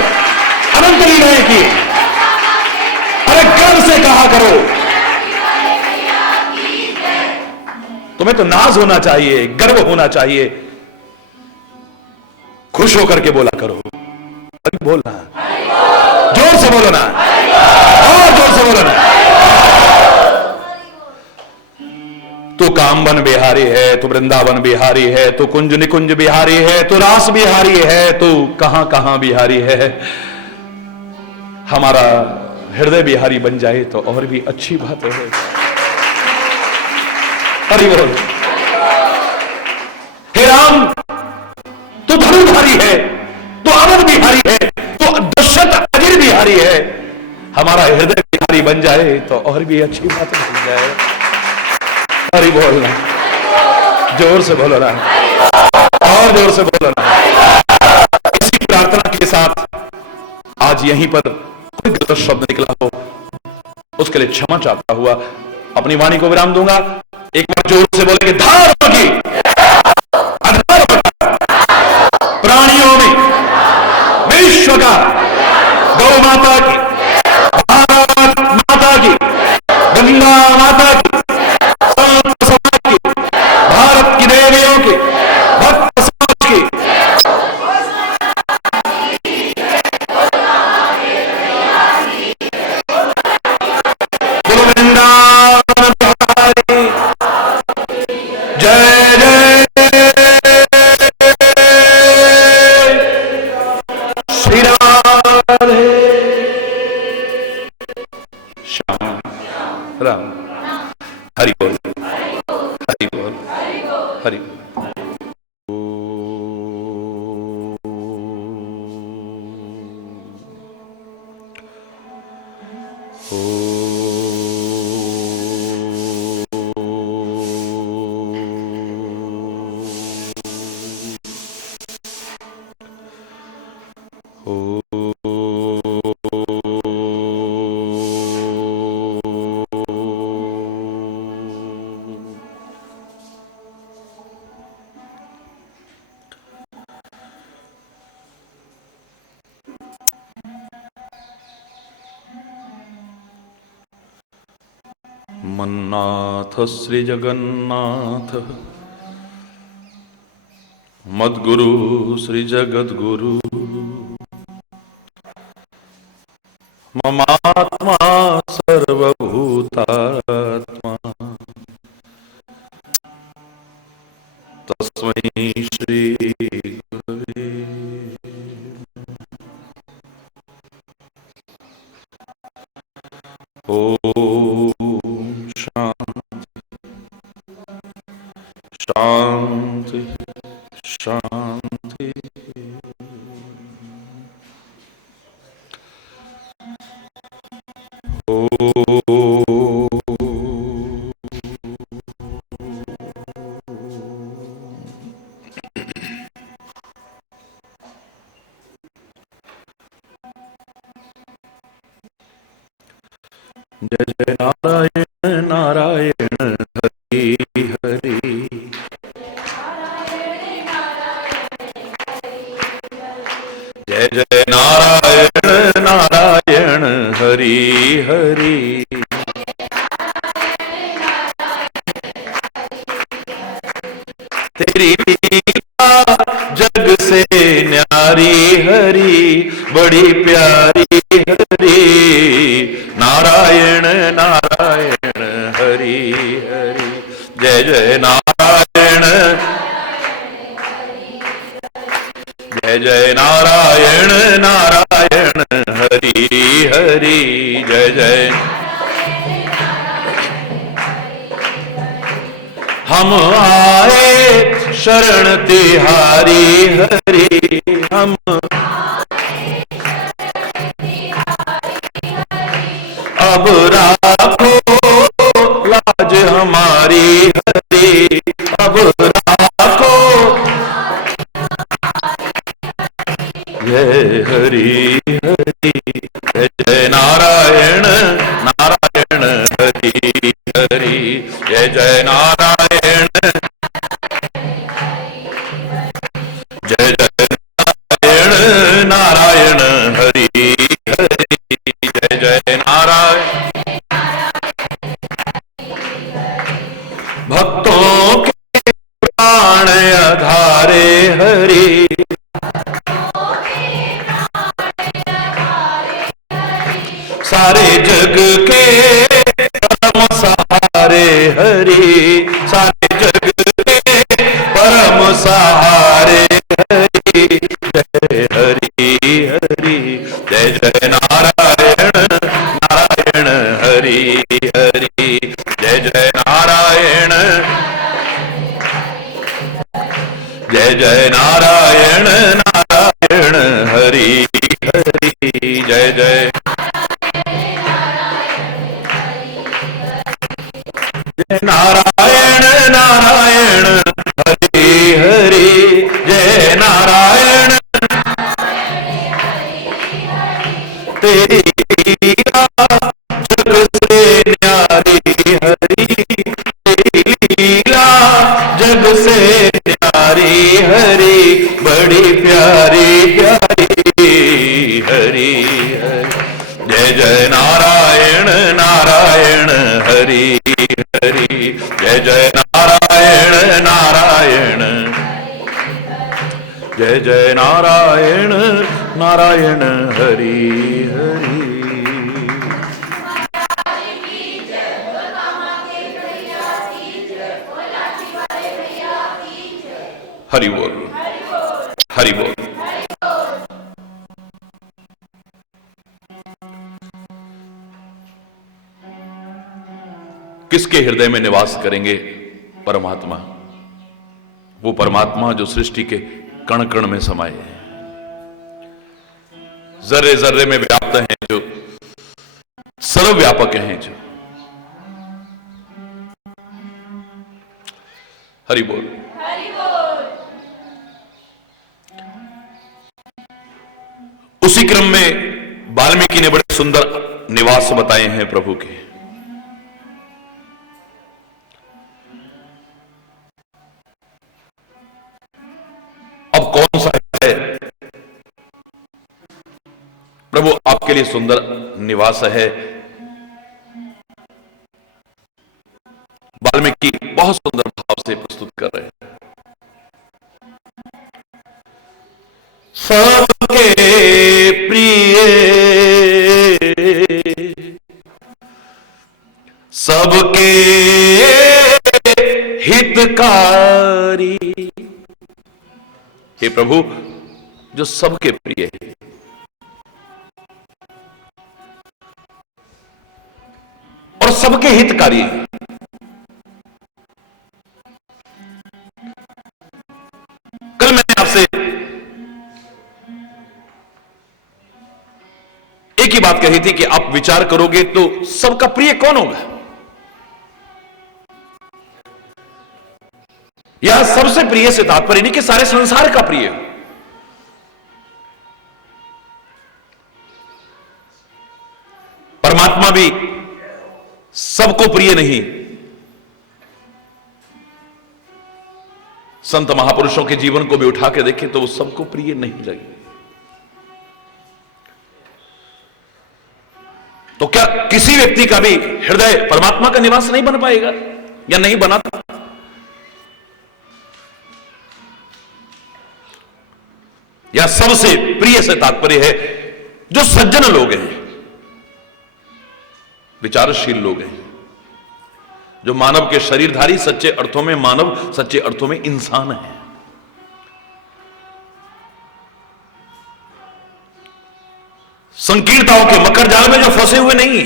अनंत लीलाएं की। अरे गर्व से कहा करो, तुम्हें तो नाज होना चाहिए, गर्व होना चाहिए, खुश होकर के बोला करो। बोलना जोर से बोलो ना, और जोर से बोलो ना। तू कामवन बिहारी है, तू वृंदावन बिहारी है, तू कुंज निकुंज बिहारी है, तू रास बिहारी है, तू कहां कहां बिहारी है। हमारा हृदय बिहारी बन जाए तो और भी अच्छी बात है। हरि बोल। हे राम, तू धनुधारी है, तू अवध बिहारी है, तू दशरथ अजीर बिहारी है। हमारा हृदय बिहारी बन जाए तो और भी अच्छी बात बन जाए। हरि बोलना, जोर से बोलो ना, और जोर से बोलो ना। इसी प्रार्थना के साथ आज यहीं पर कोई गलत शब्द निकला हो उसके लिए क्षमा चाहता हुआ अपनी वाणी को विराम दूंगा। एक बार जोर से बोलेंगे, धर्म की अधर्म प्राणियों में विश्व का, गौ माता की, भारत माता की, गंगा माता की, संत समाज की, भारत की देवियों की, भक्त समाज की, जय जय श्री राधे श्याम राम। हरि बोल, हरि बोल, हरि बोल। मन्नाथ श्री जगन्नाथ मद्गुरु श्री जगद्गुरु ममात्मा सर्वभूतात्मा तस्मै श्री गुरवे ओम शांति शांति। जय जय नारायण नारायण हरि हरि। जय जय नारायण नारायण हरि हरि। तेरी लीला जग से न्यारी हरि बड़ी प्यारी हरि। नारायण नारायण हरि हरि। जय जय नारायण जय जय नारायण नारायण हरि हरि। जय जय हम आए शरण तिहारी हरि। हम अब राखो लाज हमारी हरि। अब राखो जय हरि हरि। जय जय नारायण नारायण हरि हरि। जय जय नारायण जय जय नारायण नारायण हरि हरि। जय जय नारायण भक्तों के प्राण आधारे हरि। सारे जग के परम सहारे हरि। सारे जग के परम सहारे हरि। जय हरि हरि। जय जय नारायण नारायण हरि हरि। जय जय नारायण जय जय नारायण नारायण हरि हरि। जय जय नारायण नारायण हरि हरि। जय नारायण तेरी लीला जग से न्यारी हरि। तेरी लीला जग से न्यारी हरि बड़ी प्यारी प्यारी हरि हरि। जय जय नारायण नारायण हरि हरि। जय जय नारायण नारायण जय जय नारायण नारायण हरि हरि। हरि बोल, हरि बोल। किसके हृदय में निवास करेंगे परमात्मा? वो परमात्मा जो सृष्टि के कण कण में समाये हैं, जर्रे जर्रे में व्याप्त हैं, जो सर्वव्यापक हैं, जो हरि बोल। उसी क्रम में वाल्मीकि ने बड़े सुंदर निवास बताए हैं प्रभु के। अब कौन सा है प्रभु आपके लिए सुंदर निवास है? वाल्मीकि बहुत सुंदर भाव से प्रस्तुत कर रहे हैं। सबके प्रिय, सबके हितकारी, हे प्रभु जो सबके प्रिय है और सबके हितकारी है। कल मैंने आपसे एक ही बात कही थी कि आप विचार करोगे तो सबका प्रिय कौन होगा? यह सबसे प्रिय से तात्पर्य नहीं कि सारे संसार का प्रिय हो। परमात्मा भी सबको प्रिय नहीं। संत महापुरुषों के जीवन को भी उठा के देखें तो वो सबको प्रिय नहीं लगे। तो क्या किसी व्यक्ति का भी हृदय परमात्मा का निवास नहीं बन पाएगा या नहीं बना? या सबसे प्रिय से तात्पर्य है जो सज्जन लोग हैं, विचारशील लोग हैं, जो मानव के शरीरधारी सच्चे अर्थों में मानव, सच्चे अर्थों में इंसान है। संकीर्णताओं के मकर जाल में जो फंसे हुए नहीं है,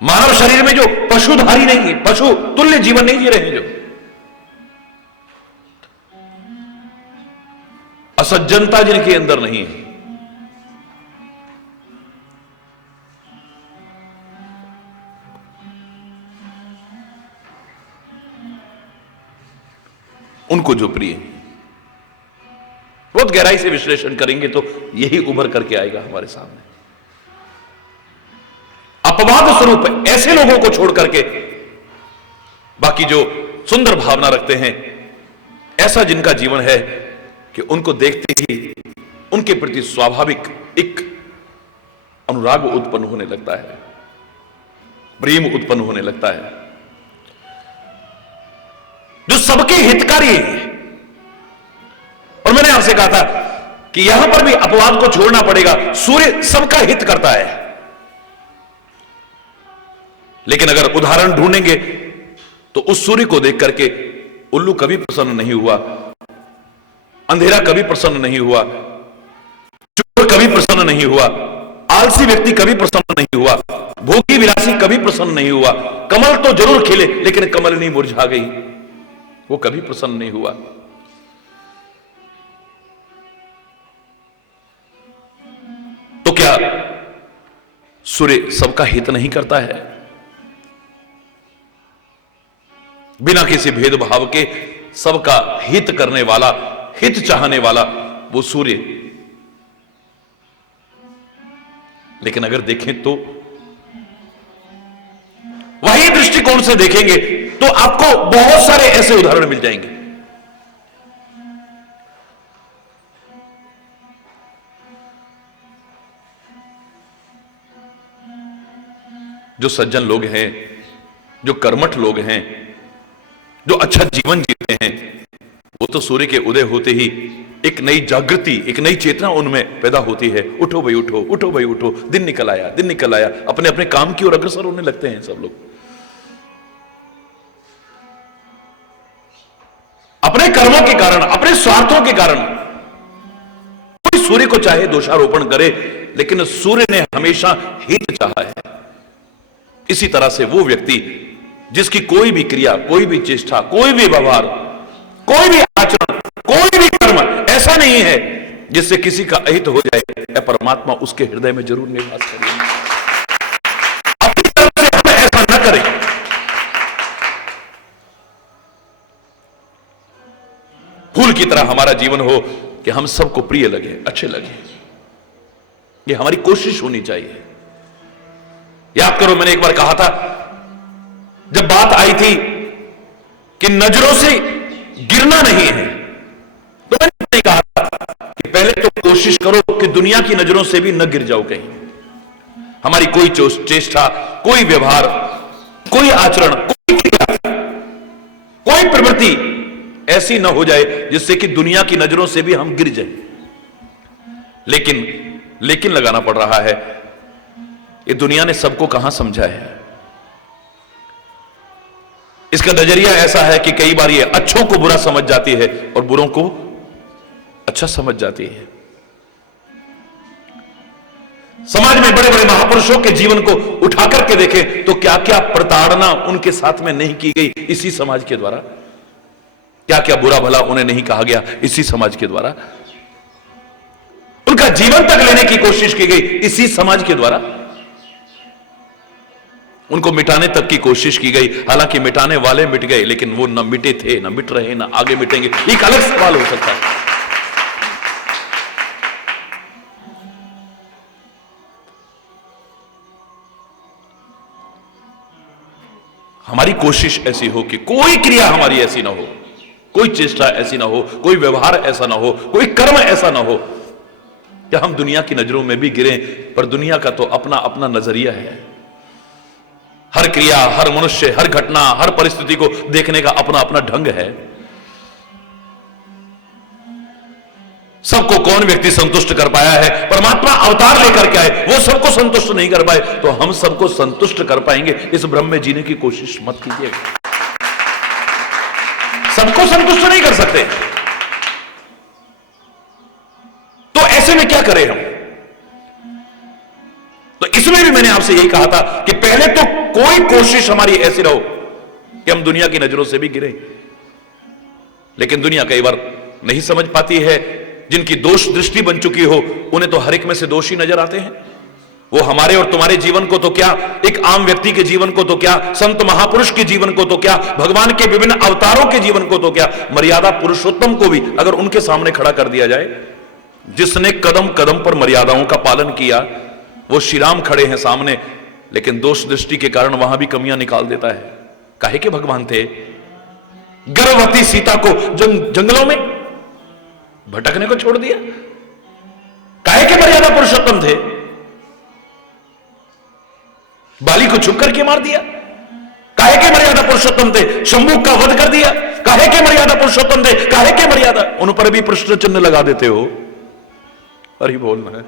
मानव शरीर में जो पशुधारी नहीं है, पशु तुल्य जीवन नहीं जी रहे, जो असज्जनता जिनके अंदर नहीं है, उनको जो प्रिय है, बहुत गहराई से विश्लेषण करेंगे तो यही उभर करके आएगा हमारे सामने। अपवाद स्वरूप ऐसे लोगों को छोड़ करके बाकी जो सुंदर भावना रखते हैं, ऐसा जिनका जीवन है कि उनको देखते ही उनके प्रति स्वाभाविक एक अनुराग उत्पन्न होने लगता है, प्रेम उत्पन्न होने लगता है, जो सबके हितकारी है। और मैंने आपसे कहा था कि यहां पर भी अपवाद को छोड़ना पड़ेगा। सूर्य सबका हित करता है, लेकिन अगर उदाहरण ढूंढेंगे तो उस सूर्य को देख करके उल्लू कभी प्रसन्न नहीं हुआ, अंधेरा कभी प्रसन्न नहीं हुआ, चोर कभी प्रसन्न नहीं हुआ, आलसी व्यक्ति कभी प्रसन्न नहीं हुआ, भोगी विलासी कभी प्रसन्न नहीं हुआ। कमल तो जरूर खिले लेकिन कमलनी मुरझा गई, वो कभी प्रसन्न नहीं हुआ। तो क्या सूर्य सबका हित नहीं करता है? बिना किसी भेदभाव के सबका हित करने वाला, हित चाहने वाला वो सूर्य। लेकिन अगर देखें तो वही दृष्टिकोण से देखेंगे तो आपको बहुत सारे ऐसे उदाहरण मिल जाएंगे। जो सज्जन लोग हैं, जो कर्मठ लोग हैं, जो अच्छा जीवन जीते हैं, वो तो सूर्य के उदय होते ही एक नई जागृति, एक नई चेतना उनमें पैदा होती है। उठो भाई उठो, उठो भाई उठो, दिन निकल आया, दिन निकल आया। अपने अपने काम की ओर अग्रसर होने लगते हैं सब लोग। अपने कर्मों के कारण, अपने स्वार्थों के कारण कोई सूर्य को चाहे दोषारोपण करे, लेकिन सूर्य ने हमेशा हित चाहा है। इसी तरह से वो व्यक्ति जिसकी कोई भी क्रिया, कोई भी चेष्टा, कोई भी व्यवहार, कोई भी आचरण, कोई भी कर्म ऐसा नहीं है जिससे किसी का अहित हो जाए, परमात्मा उसके हृदय में जरूर निवास करेगा। अपनी तरफ से हम ऐसा न करें। फूल की तरह हमारा जीवन हो कि हम सबको प्रिय लगे, अच्छे लगे। ये हमारी कोशिश होनी चाहिए। याद करो, मैंने एक बार कहा था, जब बात आई थी कि नजरों से गिरना नहीं है, तो मैंने नहीं कहा था कि पहले तो कोशिश करो कि दुनिया की नजरों से भी न गिर जाओ कहीं। हमारी कोई चेष्टा, कोई व्यवहार, कोई आचरण, कोई क्रिया, कोई प्रवृत्ति ऐसी न हो जाए जिससे कि दुनिया की नजरों से भी हम गिर जाएं। लेकिन लगाना पड़ रहा है। ये दुनिया ने सबको कहां समझा है। इसका नजरिया ऐसा है कि कई बार ये अच्छों को बुरा समझ जाती है और बुरों को अच्छा समझ जाती है। समाज में बड़े बड़े महापुरुषों के जीवन को उठा करके देखें तो क्या क्या प्रताड़ना उनके साथ में नहीं की गई इसी समाज के द्वारा, क्या क्या बुरा भला उन्हें नहीं कहा गया इसी समाज के द्वारा, उनका जीवन तक लेने की कोशिश की गई इसी समाज के द्वारा, उनको मिटाने तक की कोशिश की गई। हालांकि मिटाने वाले मिट गए, लेकिन वो न मिटे थे, न मिट रहे, न आगे मिटेंगे। एक अलग सवाल हो सकता है। हमारी कोशिश ऐसी हो कि कोई क्रिया हमारी ऐसी ना हो, कोई चेष्टा ऐसी ना हो, कोई व्यवहार ऐसा ना हो, कोई कर्म ऐसा ना हो कि हम दुनिया की नजरों में भी गिरें। पर दुनिया का तो अपना अपना नजरिया है। हर क्रिया, हर मनुष्य, हर घटना, हर परिस्थिति को देखने का अपना अपना ढंग है। सबको कौन व्यक्ति संतुष्ट कर पाया है? परमात्मा अवतार लेकर के आए, वो सबको संतुष्ट नहीं कर पाए, तो हम सबको संतुष्ट कर पाएंगे। इस भ्रम में जीने की कोशिश मत कीजिएगा। सबको संतुष्ट नहीं कर सकते, तो ऐसे में क्या करें हम? तो इसमें भी मैंने आपसे यही कहा था कि पहले तो कोई कोशिश हमारी ऐसी ना हो कि हम दुनिया की नजरों से भी गिरे। लेकिन दुनिया कई बार नहीं समझ पाती है। जिनकी दोष दृष्टि बन चुकी हो, उन्हें तो हर एक में से दोषी नजर आते हैं। वो हमारे और तुम्हारे जीवन को तो क्या, एक आम व्यक्ति के जीवन को तो क्या, संत महापुरुष के जीवन को तो क्या, भगवान के विभिन्न अवतारों के जीवन को तो क्या, मर्यादा पुरुषोत्तम को भी अगर उनके सामने खड़ा कर दिया जाए, जिसने कदम कदम पर मर्यादाओं का पालन किया, वो श्री राम खड़े हैं सामने, लेकिन दोष दृष्टि के कारण वहां भी कमियां निकाल देता है। काहे के भगवान थे? गर्भवती सीता को जंगलों में भटकने को छोड़ दिया। काहे के मर्यादा पुरुषोत्तम थे? बाली को छुप करके मार दिया। काहे के मर्यादा पुरुषोत्तम थे? शंभू का वध कर दिया। काहे के मर्यादा पुरुषोत्तम थे? काहे के मर्यादा? उन पर भी प्रश्न चिन्ह लगा देते हो। हरि बोल है।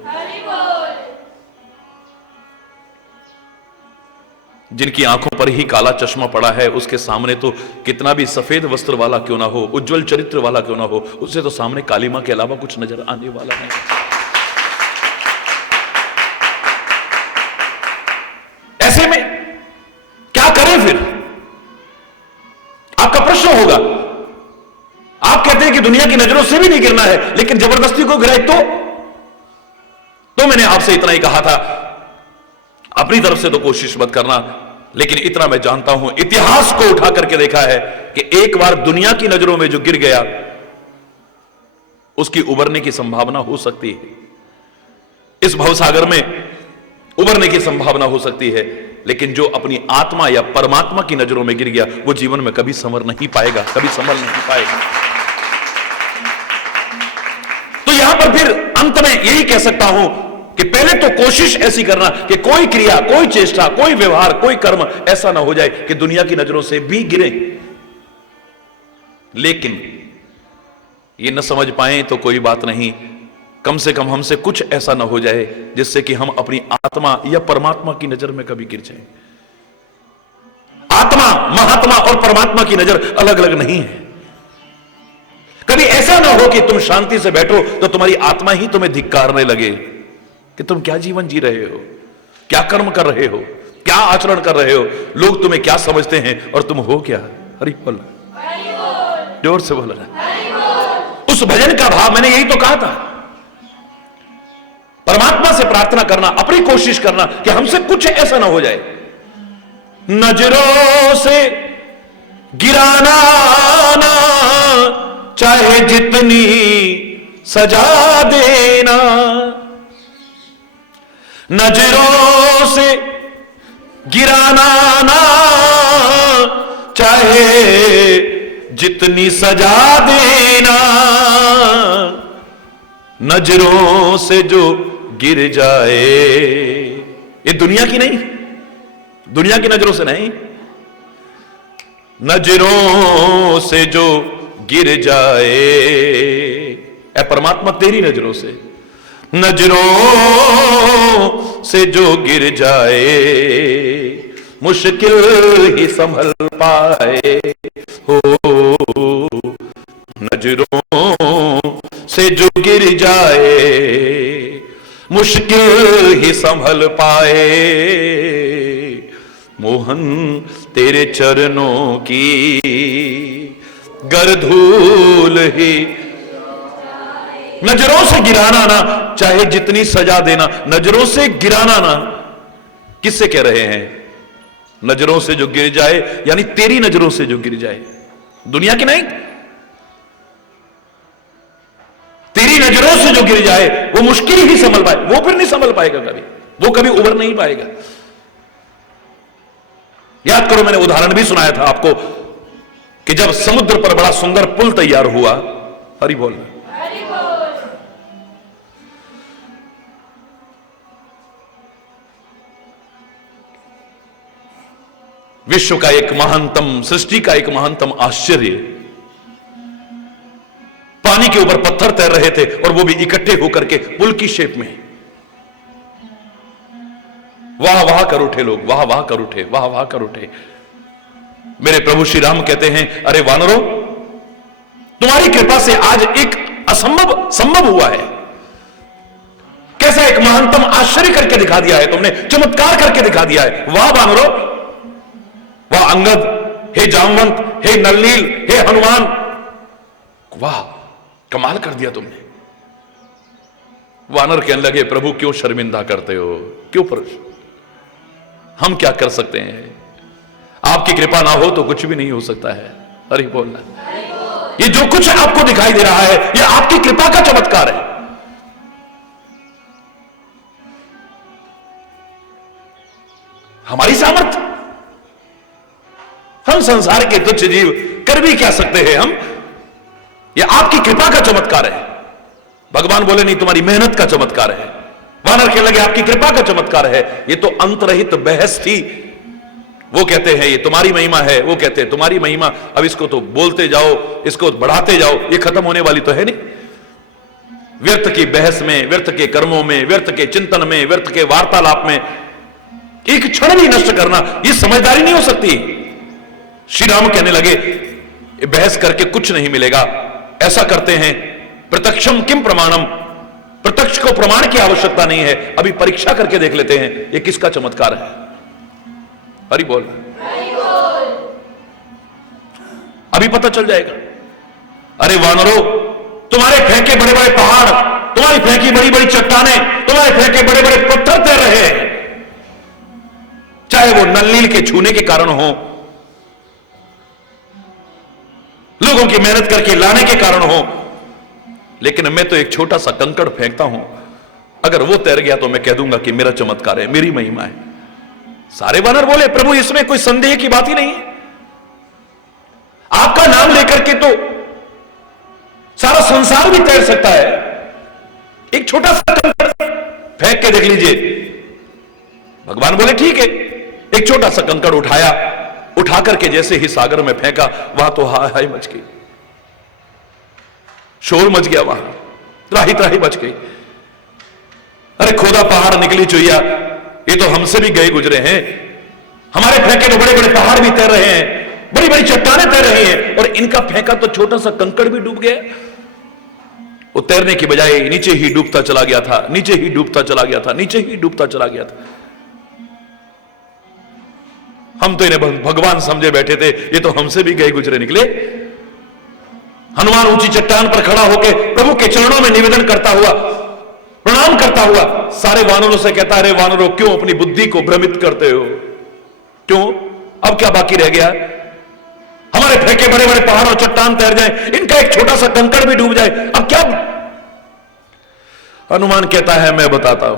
जिनकी आंखों पर ही काला चश्मा पड़ा है, उसके सामने तो कितना भी सफेद वस्त्र वाला क्यों ना हो, उज्जवल चरित्र वाला क्यों ना हो, उससे तो सामने कालिमा के अलावा कुछ नजर आने वाला नहीं। ऐसे में क्या करें फिर? आपका प्रश्न होगा। आप कहते हैं कि दुनिया की नजरों से भी नहीं गिरना है, लेकिन जबरदस्ती को गिराए तो मैंने आपसे इतना ही कहा था, अपनी तरफ से तो कोशिश मत करना। लेकिन इतना मैं जानता हूं, इतिहास को उठा करके देखा है कि एक बार दुनिया की नजरों में जो गिर गया, उसकी उबरने की संभावना हो सकती है। इस भवसागर में उबरने की संभावना हो सकती है, लेकिन जो अपनी आत्मा या परमात्मा की नजरों में गिर गया, वो जीवन में कभी संवर नहीं पाएगा, कभी संभल नहीं पाएगा। तो यहां पर फिर अंत में यही कह सकता हूं कि पहले तो कोशिश ऐसी करना कि कोई क्रिया, कोई चेष्टा, कोई व्यवहार, कोई कर्म ऐसा ना हो जाए कि दुनिया की नजरों से भी गिरे। लेकिन ये न समझ पाए तो कोई बात नहीं, कम से कम हमसे कुछ ऐसा ना हो जाए जिससे कि हम अपनी आत्मा या परमात्मा की नजर में कभी गिर जाए। आत्मा, महात्मा और परमात्मा की नजर अलग अलग नहीं है। चाहो कि तुम शांति से बैठो तो तुम्हारी आत्मा ही तुम्हें धिक्कारने लगे कि तुम क्या जीवन जी रहे हो, क्या कर्म कर रहे हो, क्या आचरण कर रहे हो, लोग तुम्हें क्या समझते हैं और तुम हो क्या। हरि बोल, जोर से बोल रहा। उस भजन का भाव मैंने यही तो कहा था, परमात्मा से प्रार्थना करना, अपनी कोशिश करना कि हमसे कुछ ऐसा ना हो जाए, नजरों से गिराना ना, चाहे जितनी सजा देना, नजरों से गिराना ना, चाहे जितनी सजा देना, नजरों से जो गिर जाए, ये दुनिया की नहीं, दुनिया की नजरों से नहीं, नजरों से जो गिर जाए, ऐ परमात्मा तेरी नजरों से, नजरों से जो गिर जाए, मुश्किल ही संभल पाए हो, नजरों से जो गिर जाए, मुश्किल ही संभल पाए, मोहन तेरे चरणों की गर धूल ही, नजरों से गिराना ना, चाहे जितनी सजा देना, नजरों से गिराना ना, किससे कह रहे हैं, नजरों से जो गिर जाए यानी तेरी नजरों से जो गिर जाए, दुनिया की नहीं, तेरी नजरों से जो गिर जाए वो मुश्किल ही संभल पाए, वो फिर नहीं संभल पाएगा कभी, वो कभी उबर नहीं पाएगा। याद करो, मैंने उदाहरण भी सुनाया था आपको कि जब समुद्र पर बड़ा सुंदर पुल तैयार हुआ, हरि बोल, विश्व का एक महानतम, सृष्टि का एक महानतम आश्चर्य, पानी के ऊपर पत्थर तैर रहे थे और वो भी इकट्ठे होकर के पुल की शेप में, वाह वाह कर उठे लोग, वाह वाह कर उठे, वाह वाह कर उठे। मेरे प्रभु श्री राम कहते हैं, अरे वानरों, तुम्हारी कृपा से आज एक असंभव संभव हुआ है। कैसा एक महानतम आश्चर्य करके दिखा दिया है तुमने, चमत्कार करके दिखा दिया है। वाह वानरों, वाह अंगद, हे जामवंत, हे नलनील, हे हनुमान, वाह कमाल कर दिया तुमने। वानर कहने लगे, प्रभु क्यों शर्मिंदा करते हो, क्यों परेश, हम क्या कर सकते हैं, आपकी कृपा ना हो तो कुछ भी नहीं हो सकता है। अरे बोलना, ये जो कुछ आपको दिखाई दे रहा है ये आपकी कृपा का चमत्कार है। हमारी सामर्थ्य, हम संसार के तुच्छ जीव कर भी क्या सकते हैं हम, ये आपकी कृपा का चमत्कार है। भगवान बोले नहीं, तुम्हारी मेहनत का चमत्कार है। वानर कहने लगे, आपकी कृपा का चमत्कार है। ये तो अंतरहित बहस थी। वो कहते हैं ये तुम्हारी महिमा है, वो कहते हैं तुम्हारी महिमा। अब इसको तो बोलते जाओ, इसको बढ़ाते जाओ, ये खत्म होने वाली तो है नहीं। व्यर्थ की बहस में, व्यर्थ के कर्मों में, व्यर्थ के चिंतन में, व्यर्थ के वार्तालाप में एक क्षण भी नष्ट करना, ये समझदारी नहीं हो सकती। श्री राम कहने लगे, बहस करके कुछ नहीं मिलेगा। ऐसा करते हैं, प्रत्यक्षम किम प्रमाणम, प्रत्यक्ष को प्रमाण की आवश्यकता नहीं है, अभी परीक्षा करके देख लेते हैं ये किसका चमत्कार है। हरि बोल, अभी पता चल जाएगा। अरे वानरों, तुम्हारे फेंके बड़े बड़े पहाड़, तुम्हारी फेंकी बड़ी बड़ी चट्टानें, तुम्हारे फेंके बड़े बड़े पत्थर तैर रहे हैं, चाहे वो नलनील के छूने के कारण हो, लोगों की मेहनत करके लाने के कारण हो, लेकिन मैं तो एक छोटा सा कंकड़ फेंकता हूं, अगर वो तैर गया तो मैं कह दूंगा कि मेरा चमत्कार है, मेरी महिमा है। सारे वानर बोले, प्रभु इसमें कोई संदेह की बात ही नहीं है, आपका नाम लेकर के तो सारा संसार भी तैर सकता है। एक छोटा सा कंकड़ फेंक के देख लीजिए। भगवान बोले ठीक है। एक छोटा सा कंकड़ उठाया, उठा करके जैसे ही सागर में फेंका, वहां तो हाय हाय मच गई, शोर मच गया, वहां त्राही त्राही मच गई। अरे खोदा पहाड़ निकली चुईया, ये तो हमसे भी गए गुजरे हैं, हमारे फेंके तो बड़े बड़े पहाड़ भी तैर रहे हैं, बड़ी बड़ी चट्टानें तैर रही हैं, और इनका फेंका तो छोटा सा कंकड़ भी डूब गया। वो तैरने की बजाय नीचे ही डूबता चला गया था, नीचे ही डूबता चला गया था, नीचे ही डूबता चला गया था। हम तो इन्हें भगवान समझे बैठे थे, ये तो हमसे भी गए गुजरे निकले। हनुमान ऊंची चट्टान पर खड़ा होकर प्रभु के चरणों में निवेदन करता हुआ, प्रणाम करता हुआ सारे वानरों से कहता है, अरे वानरों, क्यों अपनी बुद्धि को भ्रमित करते हो? क्यों? अब क्या बाकी रह गया? हमारे फेंके बड़े बड़े पहाड़ और चट्टान तैर जाए, इनका एक छोटा सा कंकड़ भी डूब जाए, अब क्या? हनुमान कहता है, मैं बताता हूं,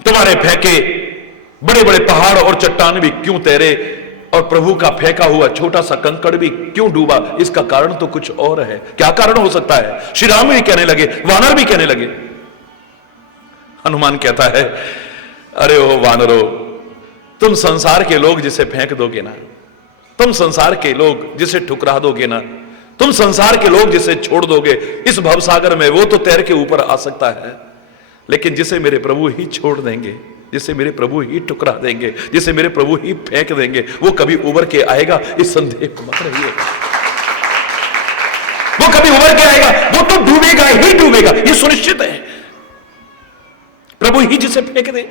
तुम्हारे फेंके बड़े बड़े पहाड़ और चट्टान भी क्यों तैरे और प्रभु का फेंका हुआ छोटा सा कंकड़ भी क्यों डूबा? इसका कारण तो कुछ और है। क्या कारण हो सकता है? श्री राम भी कहने लगे, वानर भी कहने लगे। हनुमान कहता है, अरे ओ वानरो, तुम संसार के लोग जिसे फेंक दोगे ना, तुम संसार के लोग जिसे ठुकरा दोगे ना, तुम संसार के लोग जिसे छोड़ दोगे इस भवसागर में, वो तो तैर के ऊपर आ सकता है, लेकिन जिसे मेरे प्रभु ही छोड़ देंगे, जिसे मेरे प्रभु ही टुकरा देंगे, जिसे मेरे प्रभु ही फेंक देंगे, वो कभी उबर के आएगा, इस संदेह मत रहिएगा। वो कभी उबर के आएगा, वो तो डूबेगा ही डूबेगा, ये सुनिश्चित है। प्रभु ही जिसे फेंक दे।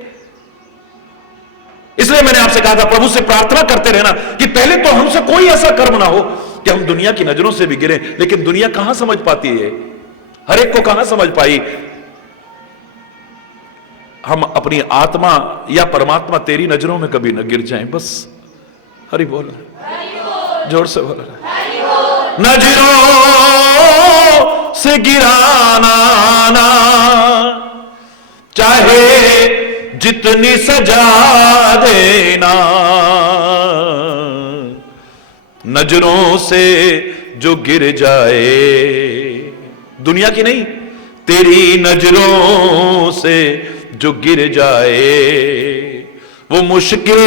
इसलिए मैंने आपसे कहा था, प्रभु से प्रार्थना करते रहना कि पहले तो हमसे कोई ऐसा कर्म ना हो कि हम दुनिया की नजरों से भी गिरे। लेकिन दुनिया कहां समझ पाती है, हर एक को कहां समझ पाई। हम अपनी आत्मा या परमात्मा तेरी नजरों में कभी न गिर जाएं, बस। हरि बोल, जोर से बोल। नजरों से गिराना ना, चाहे जितनी सजा देना, नजरों से जो गिर जाए, दुनिया की नहीं, तेरी नजरों से जो गिर जाए, वो मुश्किल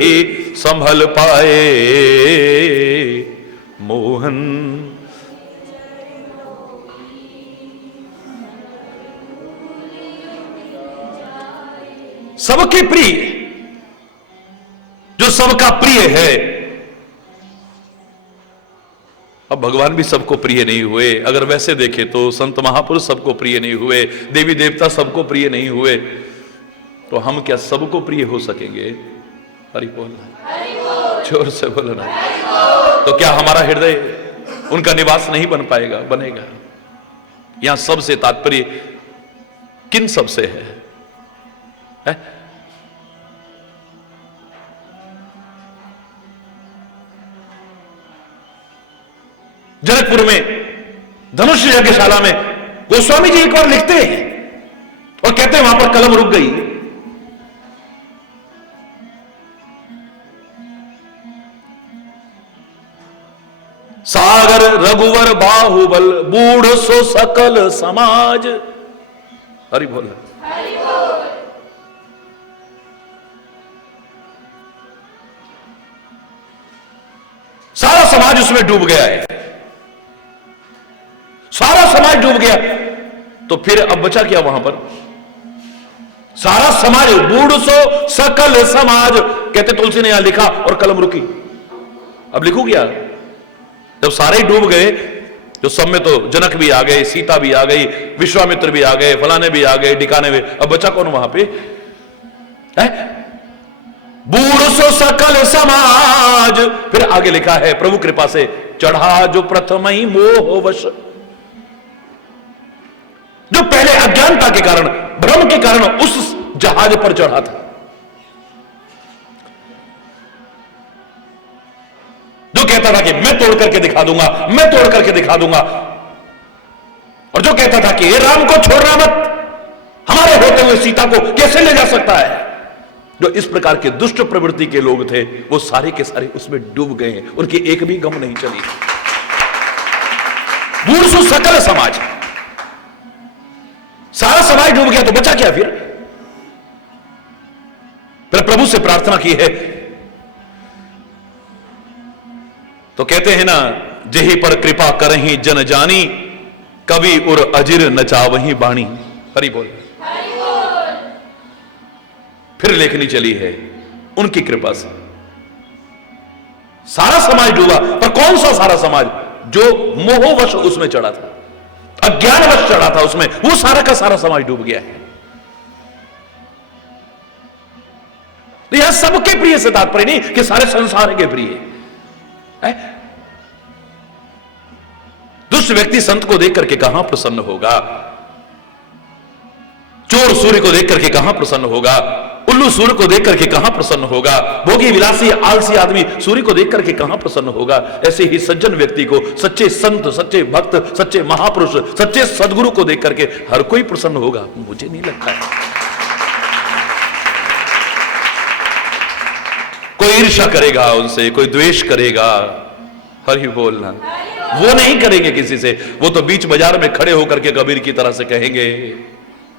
ही संभल पाए मोहन। सबके प्रिय, जो सबका प्रिय है। अब भगवान भी सबको प्रिय नहीं हुए। अगर वैसे देखें तो संत महापुरुष सबको प्रिय नहीं हुए, देवी देवता सबको प्रिय नहीं हुए, तो हम क्या सबको प्रिय हो सकेंगे? हरि बोल, जोर से बोलना। तो क्या हमारा हृदय उनका निवास नहीं बन पाएगा? बनेगा। यहां सबसे तात्पर्य किन सबसे है? जनकपुर में धनुष यज्ञशाला में गोस्वामी जी एक बार लिखते हैं और कहते हैं, वहां पर कलम रुक गई। सागर रघुवर बाहुबल, बूढ़ सो सकल समाज। हरि बोल। सारा समाज उसमें डूब गया है, सारा समाज डूब गया। तो फिर अब बचा क्या वहां पर? सारा समाज, बूढ़ सो सकल समाज, कहते तुलसी ने यहां लिखा और कलम रुकी। अब लिखू क्या? जब सारे ही डूब गए, जो सब में तो जनक भी आ गए, सीता भी आ गई, विश्वामित्र भी आ गए, फलाने भी आ गए, ढिकाने भी, अब बचा कौन वहां पे? बूढ़ सो सकल समाज। फिर आगे लिखा है, प्रभु कृपा से चढ़ा जो प्रथम ही मोहवश, जो पहले अज्ञानता के कारण, भ्रम के कारण उस जहाज पर चढ़ा था, जो कहता था कि मैं तोड़ करके दिखा दूंगा, मैं तोड़ करके दिखा दूंगा, और जो कहता था कि ये राम को छोड़ना मत, हमारे होते हुए सीता को कैसे ले जा सकता है। जो इस प्रकार के दुष्ट प्रवृत्ति के लोग थे, वो सारे के सारे उसमें डूब गए हैं, उनकी एक भी गम नहीं चली। बूढ़ सो सकल समाज, सारा समाज डूब गया, तो बचा क्या फिर? प्रभु से प्रार्थना की है, तो कहते हैं ना, जेहि पर कृपा करही जन जानी, कवि उर अजिर नचावही बाणी। हरि बोल। फिर लेखनी चली है उनकी कृपा से। सारा समाज डूबा, पर कौन सा सारा समाज? जो मोहवश उसमें चढ़ा था। अज्ञानवश चढ़ा था उसमें, वो सारा का सारा समाज डूब गया है। तो यह सबके प्रिय से तात्पर्य नहीं कि सारे संसार के प्रिय है। दुष्ट व्यक्ति संत को देख करके कहां प्रसन्न होगा, चोर सूर्य को देख करके कहां प्रसन्न होगा, उल्लू सूर्य को देख करके कहां प्रसन्न होगा, भोगी विलासी आलसी आदमी सूर्य को देख करके कहां प्रसन्न होगा। ऐसे ही सज्जन व्यक्ति को, सच्चे संत, सच्चे भक्त, सच्चे महापुरुष, सच्चे सदगुरु को देख करके हर कोई प्रसन्न होगा, मुझे नहीं लगता है। कोई ईर्ष्या करेगा उनसे, कोई द्वेष करेगा, हरि बोलना, वो नहीं करेंगे किसी से। वो तो बीच बाजार में खड़े होकर के कबीर की तरह से कहेंगे,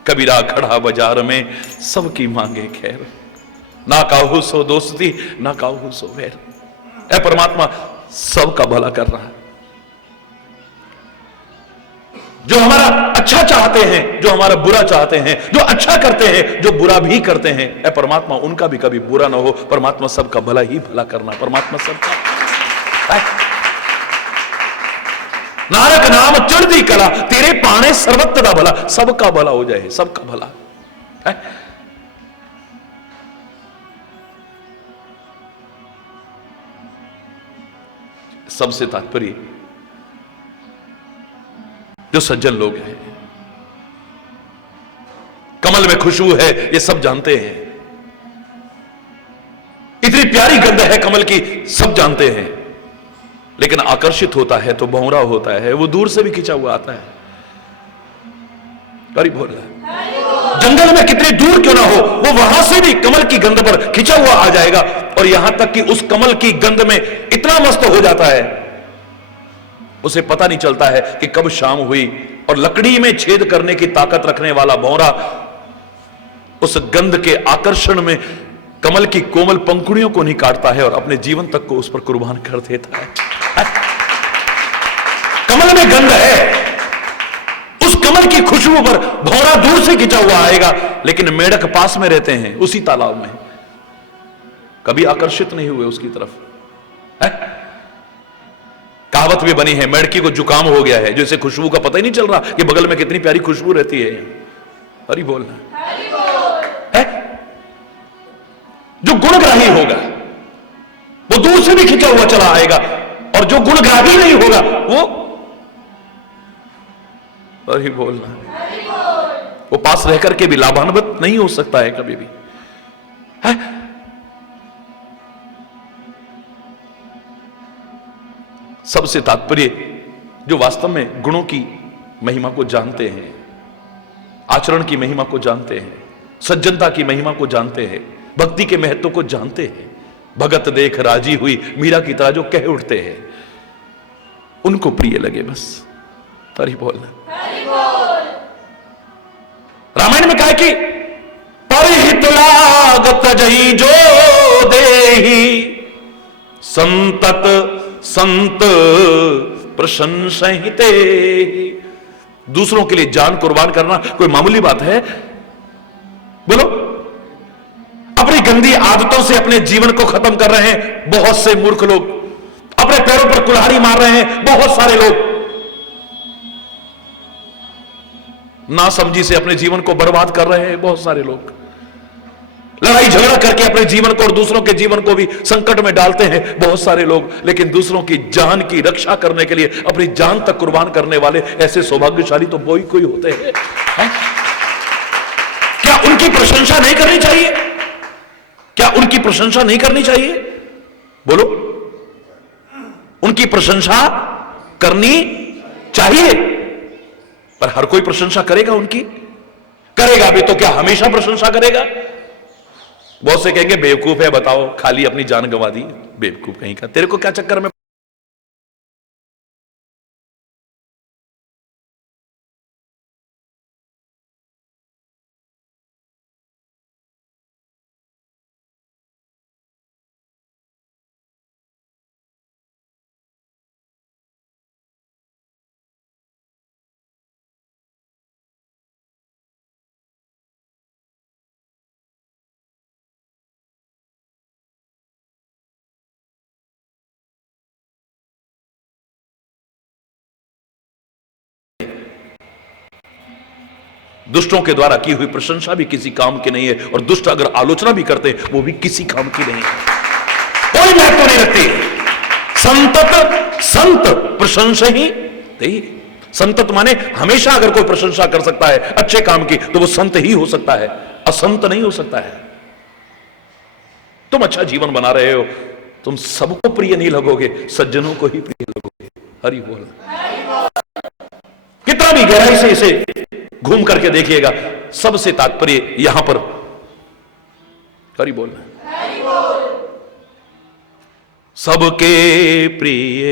कबीरा खड़ा बाजार में सबकी मांगे खैर, ना काहू सो दोस्ती ना काहू सो वैर। ऐ परमात्मा सबका भला कर रहा है। जो हमारा अच्छा चाहते हैं, जो हमारा बुरा चाहते हैं, जो अच्छा करते हैं, जो बुरा भी करते हैं, ऐ परमात्मा उनका भी कभी बुरा ना हो। परमात्मा सबका भला ही भला करना, परमात्मा सबका। नानक नाम चढ़ती कला, तेरे पाने सर्वत्र दा भला, सबका भला हो जाए, सबका भला है। सबसे तात्पर्य जो सज्जन लोग हैं, कमल में खुशबू है ये सब जानते हैं, इतनी प्यारी गंध है कमल की सब जानते हैं, लेकिन आकर्षित होता है तो भौरा होता है, वो दूर से भी खिंचा हुआ आता है। करीब हो रहा है, जंगल में कितने दूर क्यों ना हो, वो वहां से भी कमल की गंध पर खिंचा हुआ आ जाएगा, और यहां तक कि उस कमल की गंध में इतना मस्त हो जाता है उसे पता नहीं चलता है कि कब शाम हुई। और लकड़ी में छेद करने की ताकत रखने वाला भौरा उस गंध के आकर्षण में कमल की कोमल पंखुड़ियों को नहीं काटता है और अपने जीवन तक को उस पर कुर्बान कर देता है। कमल में गंध है, उस कमल की खुशबू पर भौरा दूर से खिंचा हुआ आएगा, लेकिन मेढक पास में रहते हैं उसी तालाब में, कभी आकर्षित नहीं हुए उसकी तरफ है? कहावत भी बनी है, मेढकी को जुकाम हो गया है, जो इसे खुशबू का पता ही नहीं चल रहा कि बगल में कितनी प्यारी खुशबू रहती है। हरि बोलना है। जो गुणग्राही होगा वो दूर से भी खिंचा हुआ चला आएगा, और जो गुणग्राही नहीं होगा वो हरि बोलना, वो पास रह करके भी लाभान्वित नहीं हो सकता है कभी भी है? सबसे तात्पर्य जो वास्तव में गुणों की महिमा को जानते हैं, आचरण की महिमा को जानते हैं, सज्जनता की महिमा को जानते हैं, भक्ति के महत्व को जानते हैं, भगत देख राजी हुई मीरा की तरह जो कह उठते हैं, उनको प्रिय लगे बस। हरि बोलना। रामायण में कहा है कि परिहित लागत जही जो देही, संतत संत प्रशंसिते। दूसरों के लिए जान कुर्बान करना कोई मामूली बात है? बोलो। अपनी गंदी आदतों से अपने जीवन को खत्म कर रहे हैं बहुत से मूर्ख लोग, अपने पैरों पर कुल्हाड़ी मार रहे हैं बहुत सारे लोग, नासमझी से अपने जीवन को बर्बाद कर रहे हैं बहुत सारे लोग, लड़ाई झगड़ा करके अपने जीवन को और दूसरों के जीवन को भी संकट में डालते हैं बहुत सारे लोग। लेकिन दूसरों की जान की रक्षा करने के लिए अपनी जान तक कुर्बान करने वाले ऐसे सौभाग्यशाली तो कोई कोई होते हैं है? क्या उनकी प्रशंसा नहीं करनी चाहिए? क्या उनकी प्रशंसा नहीं करनी चाहिए? बोलो। उनकी प्रशंसा करनी चाहिए, पर हर कोई प्रशंसा करेगा उनकी? करेगा भी तो क्या हमेशा प्रशंसा करेगा? बहुत से कहेंगे बेवकूफ है, बताओ खाली अपनी जान गंवा दी, बेवकूफ कहीं का, तेरे को क्या चक्कर में दुष्टों के द्वारा की हुई प्रशंसा भी किसी काम की नहीं है, और दुष्ट अगर आलोचना भी करते हैं वो भी किसी काम की नहीं है, कोई महत्व नहीं रखती। संत प्रशंसा ही नहीं। संतत माने हमेशा अगर कोई प्रशंसा कर सकता है अच्छे काम की तो वो संत ही हो सकता है, असंत नहीं हो सकता है। तुम अच्छा जीवन बना रहे हो, तुम सबको प्रिय नहीं लगोगे, सज्जनों को ही प्रिय लगोगे। हरि बोल। कितना भी गहराई से इसे घूम करके देखिएगा, सबसे तात्पर्य यहां पर हरि बोल, सबके प्रिय,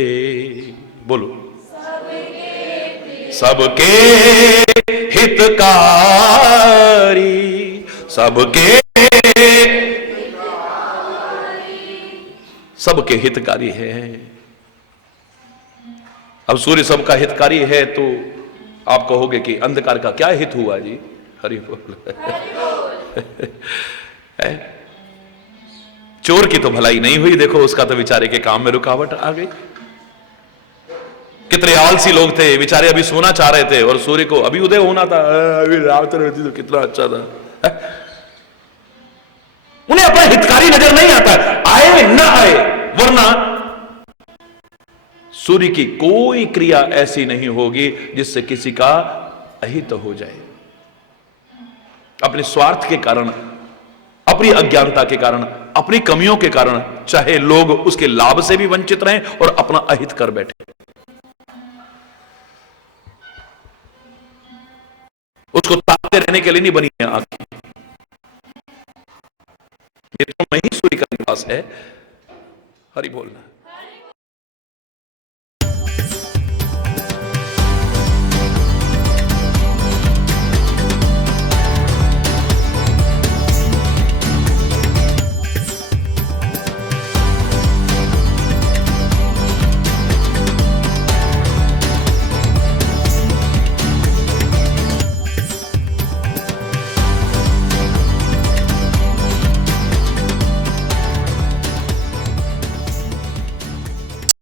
बोलो सबके हितकारी, सबके हितकारी है। अब सूर्य सबका हितकारी है तो आप कहोगे कि अंधकार का क्या हित हुआ जी? हरि बोल। चोर की तो भलाई नहीं हुई, देखो उसका तो बेचारे के काम में रुकावट आ गई। कितने आलसी लोग थे बेचारे, अभी सोना चाह रहे थे और सूर्य को अभी उदय होना था, अभी रात रहती तो कितना अच्छा था। उन्हें अपना हितकारी नजर नहीं आता, आए न आए, वरना सूर्य की कोई क्रिया ऐसी नहीं होगी जिससे किसी का अहित हो जाए। अपने स्वार्थ के कारण, अपनी अज्ञानता के कारण, अपनी कमियों के कारण, चाहे लोग उसके लाभ से भी वंचित रहें और अपना अहित कर बैठे, उसको ताकते रहने के लिए नहीं बनी है आंखें। मित्रों में ही सूर्य का निवास है। हरि बोलना।